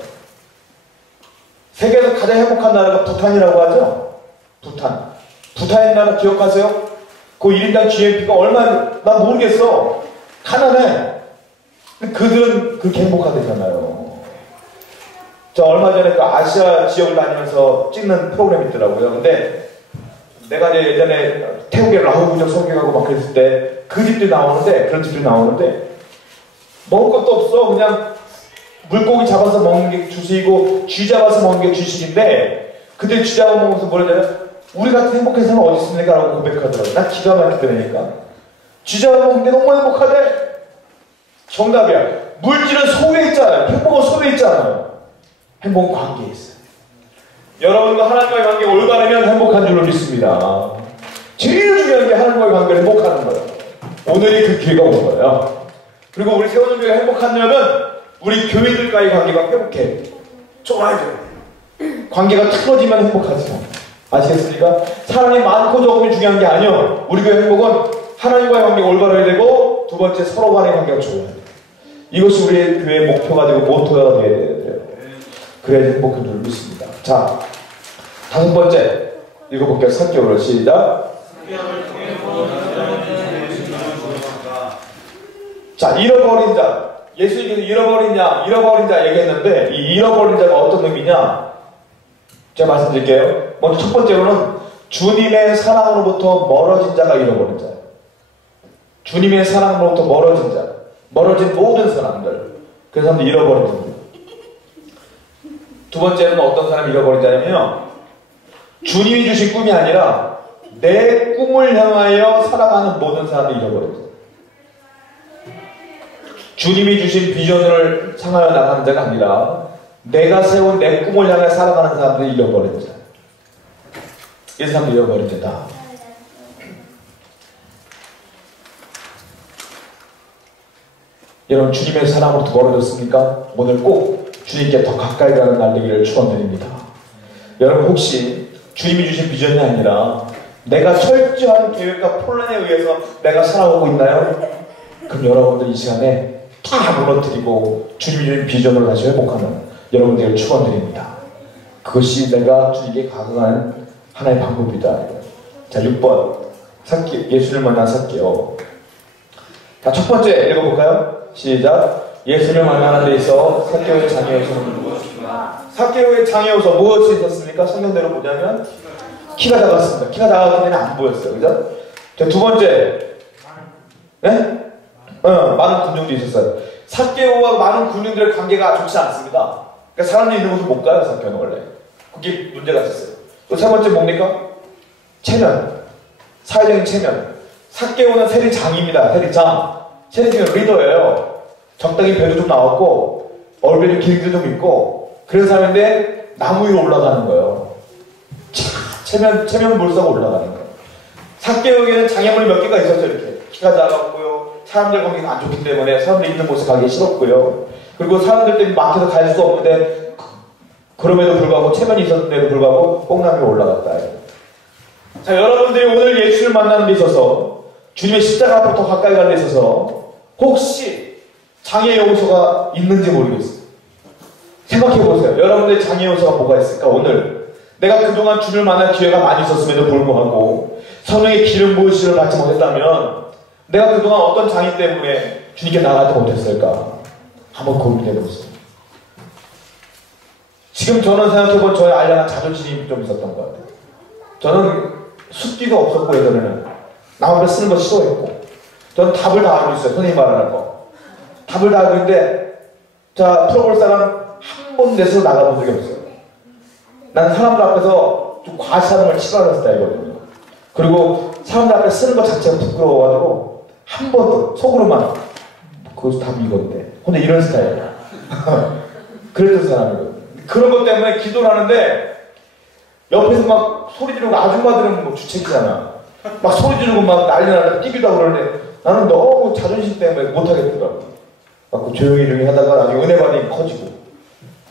세계에서 가장 행복한 나라가 부탄이라고 하죠. 부탄. 부탄의 나라 기억하세요? 그 1인당 GNP가 얼마, 난 모르겠어. 가난해. 그들은 그렇게 행복하대잖아요. 저 얼마 전에 그 아시아 지역을 다니면서 찍는 프로그램이 있더라고요. 근데 내가 이제 예전에 태국에 라후부족 소개하고 막 그랬을 때 그 집들이 나오는데, 그런 집들이 나오는데 먹을 것도 없어. 그냥 물고기 잡아서 먹는 게 주식이고 쥐 잡아서 먹는 게 주식인데, 그들 쥐 잡아 먹으면서 뭐라잖아요? 우리 같은 행복한 사람은 어디 있습니까? 라고 고백하더라고요. 난 기가 막히더라니까. 쥐 잡아 먹는 게 너무 행복하대. 정답이야. 물질은 소유에 있잖아요. 행복은 소유에 있잖아요. 행복은 관계에 있어요. 여러분과 하나님과의 관계가 올바르면 행복한 줄로 믿습니다. 제일 중요한 게 하나님과의 관계를 행복하는 거예요. 오늘이 그 기회가 온 거예요. 그리고 우리 세워준교회가 행복하려면 우리 교인들과의 관계가 회복해. 좋아야 돼요. 관계가 틀어지면 행복하지. 아시겠습니까? 사람이 많고 적음이 중요한 게 아니요. 우리 교회 행복은 하나님과의 관계가 올바라야 되고, 두 번째 서로 간의 관계가 좋아야 돼요. 이것이 우리의 교회의 목표가 되고 모토가 되어야 돼요. 그래야 행복한 줄 믿습니다. 자, 다섯 번째 읽어볼게요. 사개오를 시작. 자, 잃어버린 자. 예수님께서 잃어버린 자 얘기했는데, 이 잃어버린 자가 어떤 의미냐? 제가 말씀드릴게요. 먼저 첫 번째로는 주님의 사랑으로부터 멀어진 자가 잃어버린 자예요. 주님의 사랑으로부터 멀어진 자. 멀어진 모든 사람들. 그 사람들 잃어버린 자입니다. 두 번째는 어떤 사람이 잃어버린 자냐면요. 주님이 주신 꿈이 아니라 내 꿈을 향하여 살아가는 모든 사람이 잃어버린 자. 주님이 주신 비전을 향하여 나가는 자가 아니라 내가 세운 내 꿈을 향해 살아가는 사람들이 잃어버린 자. 이 사람들이 잃어버린 자다. 여러분, 주님의 사랑으로부터 멀어졌습니까? 오늘 꼭 주님께 더 가까이 가는 날 되기를 축원드립니다. 여러분, 혹시 주님이 주신 비전이 아니라 내가 철저한 계획과 플랜에 의해서 내가 살아오고 있나요? 그럼 여러분들 이 시간에 다 무너뜨리고 주님이 주신 비전으로 다시 회복하는 여러분들을 축원드립니다. 그것이 내가 주님께 가까운 하나의 방법이다. 자, 6번 예수를 만난 사개오. 자, 첫 번째 읽어볼까요? 시작. 예수를 만나는 데 있어 사개오의 장애 요소는 무엇인가? 사개오의 장애 요소 무엇이 있었습니까? 성경대로 보자면 키가 작았습니다. 키가 작았기 때문에 안 보였어요. 그죠? 자, 두 번째, 네? 많은 군중도 있었어요. 사개오와 많은 군중들의 관계가 좋지 않습니다. 그러니까 사람들이 있는 곳을 못 가요. 사개오는 원래. 그게 문제가 있었어요. 또 세 번째 뭡니까? 체면. 사회적인 체면. 사개오는 세리장입니다. 세리장. 세리장은 리더예요. 적당히 배도 좀 나왔고 얼굴이 길기도 좀 있고 그런 사람인데 나무 위로 올라가는 거예요. 체면 물사가 올라가는 거예요. 사개오에게는 장애물이 몇 개가 있었죠. 이렇게 키가 작았고요. 사람들 관계가 안 좋기 때문에 사람들이 있는 곳에 가기 싫었고요. 그리고 사람들 때문에 막혀서 갈 수 없는데 그럼에도 불구하고 체면이 있었는데도 불구하고 뽕나무 위로 올라갔다. 자, 여러분들이 오늘 예수를 만나는 데 있어서 주님의 십자가 앞으로 더 가까이 가는 데 있어서 혹시 장애 요소가 있는지 모르겠어요. 생각해보세요. 여러분들의 장애 요소가 뭐가 있을까? 오늘 내가 그동안 주님을 만날 기회가 많이 있었음에도 불구하고 성령의 기름 부으심을 받지 못했다면 내가 그동안 어떤 장애 때문에 주님께 나가지 못했을까? 한번 고민해보세요. 지금 저는 생각해보면 저의 알량한 자존심이 좀 있었던 것 같아요. 저는 숫기가 없었고 예전에는 남 앞에 쓰는 거 싫어했고 저는 답을 다 알고 있어요. 선생님 말하는 거 답을 다 알고 있는데 자, 풀어볼 사람 한 번 내서 나가본 적이 없어요. 나는 사람들 앞에서 좀 과시하는 걸 싫어하는 스타일이거든요. 그리고 사람들 앞에 쓰는 것 자체가 부끄러워가지고 한 번도 속으로만 그것이 답이건데 혼자 이런 스타일이야. 그랬던 사람이거든요. 그런 것 때문에 기도를 하는데 옆에서 막 소리 지르고 아줌마들은 뭐 주책이잖아. 막 소리 지르고 막 난리 나고 뛰기도 하고 그러는데 나는 너무 자존심 때문에 못하겠더라고. 막 조용히 하다가 나중에 은혜 받으니 커지고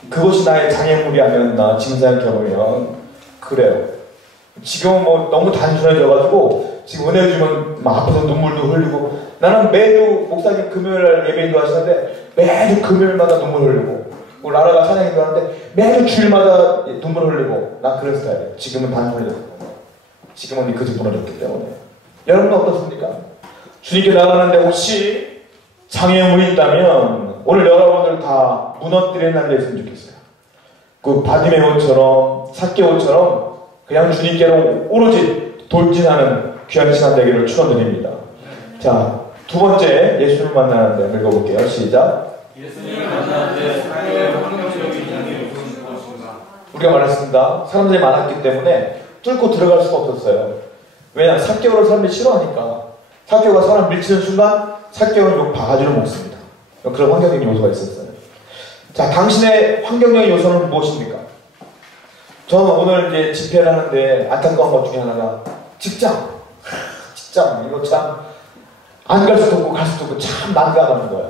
그것이 나의 장애물이 아니었나 지금 생각해보면 그래요. 지금은 뭐 너무 단순해져가지고 지금 은혜 주면 막 앞에서 눈물도 흘리고, 나는 매주 목사님 금요일 예배인도 하시는데 매주 금요일마다 눈물 흘리고, 라라가 찬양인도 하는데 매주 주일마다 눈물 흘리고, 난 그런 스타일이에요. 지금은 단 흘리고, 지금은 이 그집 무너졌기 때문에. 여러분은 어떻습니까? 주님께 나가는데 혹시 장애물이 있다면 오늘 여러분들 다 무너뜨리는 날이 됐으면 좋겠어요. 그 바디메오처럼 삭개오처럼 그냥 주님께로 오로지 돌진하는 귀한 시간 되기를 축원드립니다. 자, 두 번째 예수를 만나는데 읽어볼게요. 시작. 예수님을 만나는데 사회의 환경적인 인연이 무슨 것인가? 우리가 말했습니다. 사람들이 많았기 때문에 뚫고 들어갈 수가 없었어요. 왜냐? 삭개오를 사람들이 싫어하니까. 삭개오가 사람 밀치는 순간 삭개오는 욕 바가지로 먹습니다. 그런 환경적인 요소가 있었어요. 자, 당신의 환경적인 요소는 무엇입니까? 저는 오늘 이제 집회를 하는데 안타까운 것 중에 하나가 직장. 이거 참 안 갈 수도 없고 갈 수도 없고 참 난감한 거야.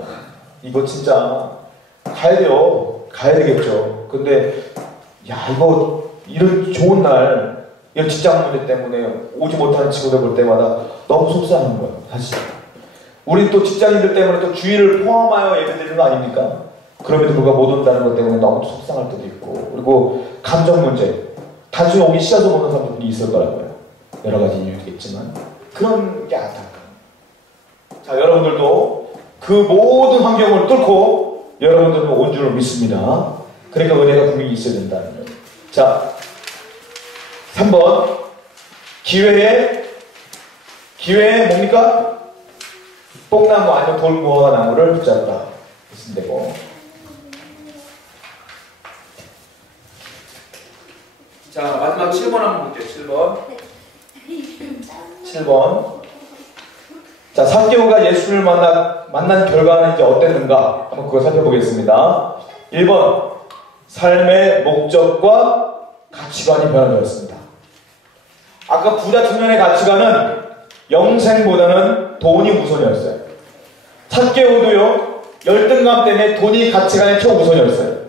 이거 진짜 가야 돼요. 가야 되겠죠. 근데 야, 이거 이런 좋은 날 이런 직장 문제 때문에 오지 못하는 친구들 볼 때마다 너무 속상한 거예요. 사실 우리 또 직장인들 때문에 또 주일을 포함하여 예배드리는 거 아닙니까? 그럼에도 불구하고 못 온다는 것 때문에 너무 속상할 때도 있고, 그리고 감정 문제, 단순히 오기 싫어서 오는 사람들이 있을 거라고요. 여러 가지 이유겠지만 그런 게 안타까워요. 자, 여러분들도 그 모든 환경을 뚫고 여러분들도 온 줄로 믿습니다. 그러니까 은혜가 분명히 있어야 된다는 거예요. 자, 3번 기회에 뭡니까? 뽕나무 아니면 돌무화나무를 붙잡다 있으면 되고. 자, 마지막 7번 한번 볼게요. 7번. 자, 삭개오가 예수를 만난 결과는 이제 어땠는가? 한번 그거 살펴보겠습니다. 1번, 삶의 목적과 가치관이 변화되었습니다. 아까 부자 청년의 가치관은 영생보다는 돈이 우선이었어요. 삭개오도요, 열등감 때문에 돈이 가치관의 최우선이었어요.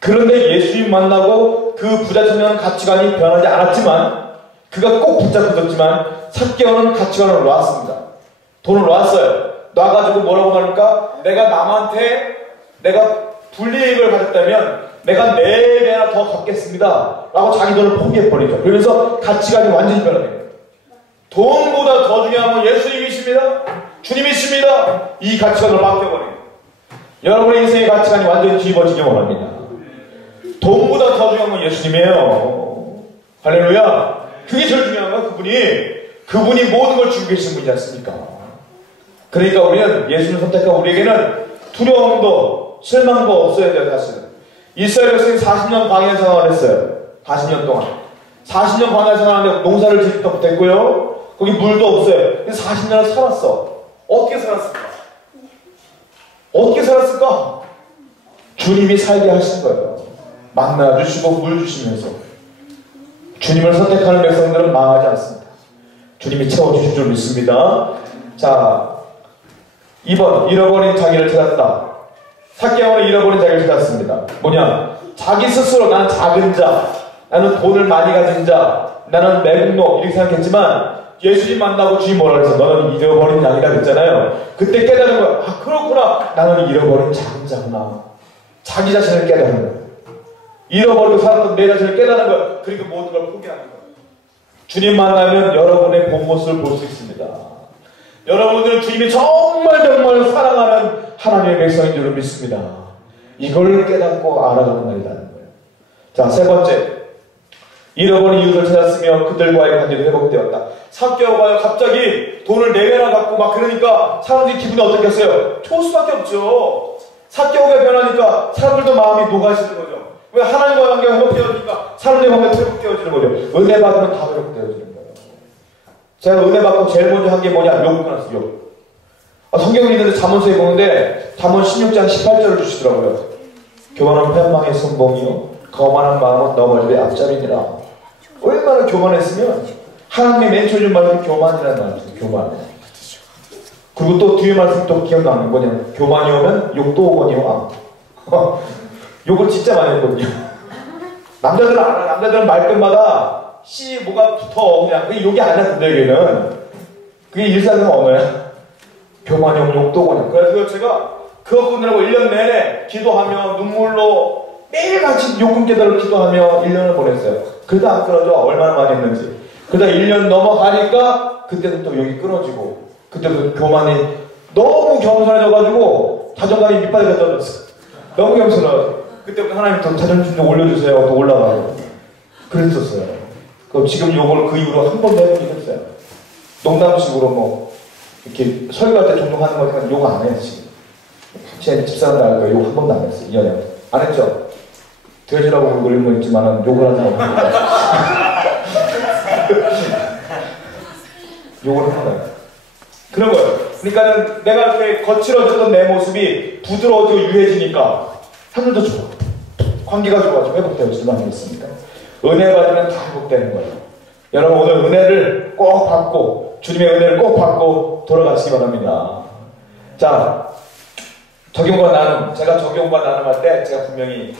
그런데 예수님 만나고 그 부자 청년은 가치관이 변하지 않았지만, 그가 꼭 붙잡고 있었지만 삭개오는 가치관을 놓았습니다. 돈을 놓았어요. 놔가지고 뭐라고 말합니까? 내가 남한테 내가 불이익을 가졌다면 내가 4배나 더 갚겠습니다 라고 자기 돈을 포기해버리죠. 그러면서 가치관이 완전히 변합니다. 돈보다 더 중요한 건 예수님이십니다, 주님이십니다, 이 가치관을 바뀌어버려요. 여러분의 인생의 가치관이 완전히 뒤집어지기 원합니다. 돈보다 더 중요한 건 예수님이에요. 할렐루야. 그게 제일 중요한 거야. 그분이 모든 걸 주고 계신 분이지 않습니까? 그러니까 우리는 예수를 선택한 우리에게는 두려움도 실망도 없어야 돼요. 사실은 이스라엘 백성이 40년 광야 생활을 했어요. 40년 동안 40년 광야 생활하는데 농사를 짓지도 못했고요, 거기 물도 없어요. 근데 40년을 살았어. 어떻게 살았을까? 주님이 살게 하신 거예요. 만나 주시고 물 주시면서. 주님을 선택하는 백성들은 망하지 않습니다. 주님이 채워주실 줄 믿습니다. 자, 2번, 잃어버린 자기를 찾았다. 삭개오는 잃어버린 자기를 찾았습니다. 뭐냐? 자기 스스로 나는 작은 자, 나는 돈을 많이 가진 자, 나는 매국노 이렇게 생각했지만 예수님 만나고 주님 뭐라 그랬어? 너는 잃어버린 양이라 그랬잖아요. 그때 깨달은 거야. 아, 그렇구나. 나는 잃어버린 작은 자구나. 자기 자신을 깨달은 거야. 잃어버리고 살았던 내 자신을 깨달은 거야. 그리고 모든 걸 포기하는 거야. 주님 만나면 여러분의 본 모습을 볼 수 있습니다. 여러분들은 주님이 정말 사랑하는 하나님의 백성인 줄 믿습니다. 이걸 깨닫고 알아가는 날이라는 거예요. 자, 세 번째, 잃어버린 이웃을 찾았으며 그들과의 관계도 회복되었다. 삭개오가 갑자기 돈을 4배나 갖고 막 그러니까 사람들이 기분이 어떻겠어요? 좋을 수밖에 없죠. 삭개오가 변하니까 사람들도 마음이 녹아지는 거죠. 왜? 하나님과 관계가 회복되어지니까 사람들의 관계가 회복되어지는 거죠. 은혜 받으면 다 회복되어지는 거예요. 제가 은혜 받고 제일 먼저 한 게 뭐냐? 욕 끊었어요. 욕. 성경을 읽는데 잠언서에 보는데 잠언 16장 18절을 주시더라고요. 교만한 편망의 선봉이요 거만한 마음은 너머집의 앞잡이니라. 얼마나 교만했으면 하나님의 맨 처음 말씀이 교만이라는 말이죠. 교만. 그리고 또 뒤에 말씀 또 기억나는 게 뭐냐? 교만이 오면 욕도 오거니와. 욕을 진짜 많이 했거든요. 남자들은 알아. 남자들은 말끝마다 씨 뭐가 붙어. 그냥 그게 욕이 아니야. 그들에게는 그게 일상의 언어야. 교만이 오면 욕도 오냐. 그래서 제가 그거 끊느라고 1년 내내 기도하며 눈물로 매일같이 욕금 깨달을 기도하며 1년을 보냈어요. 그러다 안 끊어져. 얼마나 많이 했는지. 그러다 1년 넘어가니까 그때는 또 욕이 끊어지고 그때도 교만이 너무 겸손해져가지고 자존감이 밑바닥에 떨어졌어. 너무 겸손하고 그때부터 하나님 더 자존심 좀 올려주세요. 또 올라가고 그랬었어요. 그럼 지금 욕을 그 이후로 한 번도 해본 적이 없어요. 농담식으로 뭐 이렇게 설교할 때 종종 하는 거니까 욕 안 해요 지금. 제 집사람들 알 거예요. 욕 한 번도 안 했어요. 2년에. 안 했죠? 돼지라고 그러고 일모 있지만은 욕을 하지 않아요. 욕을 하나요? 그런 거예요. 그러니까는 내가 이렇게 거칠어졌던 내 모습이 부드러워지고 유해지니까 하늘도 좋아. 관계가 좋아지고 회복되어지고 아니겠습니까? 은혜 받으면 다 회복되는 거예요. 여러분 오늘 은혜를 꼭 받고 주님의 은혜를 꼭 받고 돌아가시기 바랍니다. 자, 적용과 나눔. 제가 적용과 나눔 할 때 제가 분명히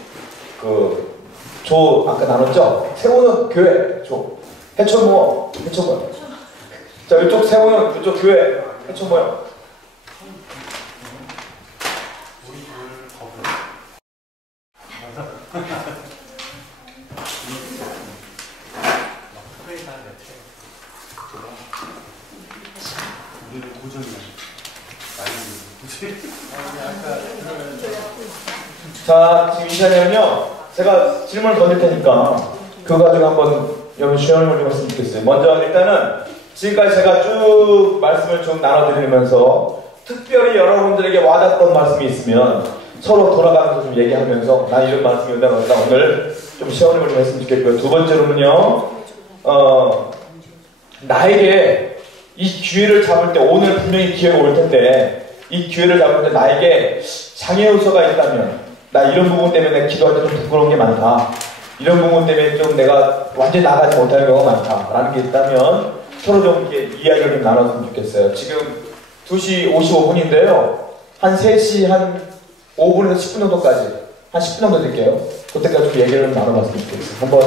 아까 나눴죠? 세우는 교회 해초모험. 자, 이쪽 세우는 이쪽 교회 해초모험. 자, 지금 이 시간에는요, 제가 질문을 던질 테니까 그거 가지고 한번 여러분 시연을 좀 했으면 좋겠어요. 먼저 일단은 지금까지 제가 쭉 말씀을 좀 나눠드리면서 특별히 여러분들에게 와닿던 말씀이 있으면 서로 돌아가면서 좀 얘기하면서 나 이런 말씀이 온다고 오늘 좀 시연을 좀 했으면 좋겠고요. 두 번째로는요, 나에게 이 기회를 잡을 때 오늘 분명히 기회가 올 텐데 이 기회를 잡을 때 나에게 장애 요소가 있다면 나 이런 부분 때문에 기도할 때 좀 부끄러운 게 많다. 이런 부분 때문에 좀 내가 완전히 나가지 못하는 경우가 많다. 라는 게 있다면 서로 좀 이렇게 이야기를 좀 나눴으면 좋겠어요. 지금 2시 55분인데요. 한 3시 한 5분에서 10분 정도까지 한 10분 정도 될게요. 그때까지 좀 얘기를 좀 나눠봤으면 좋겠어요. 한번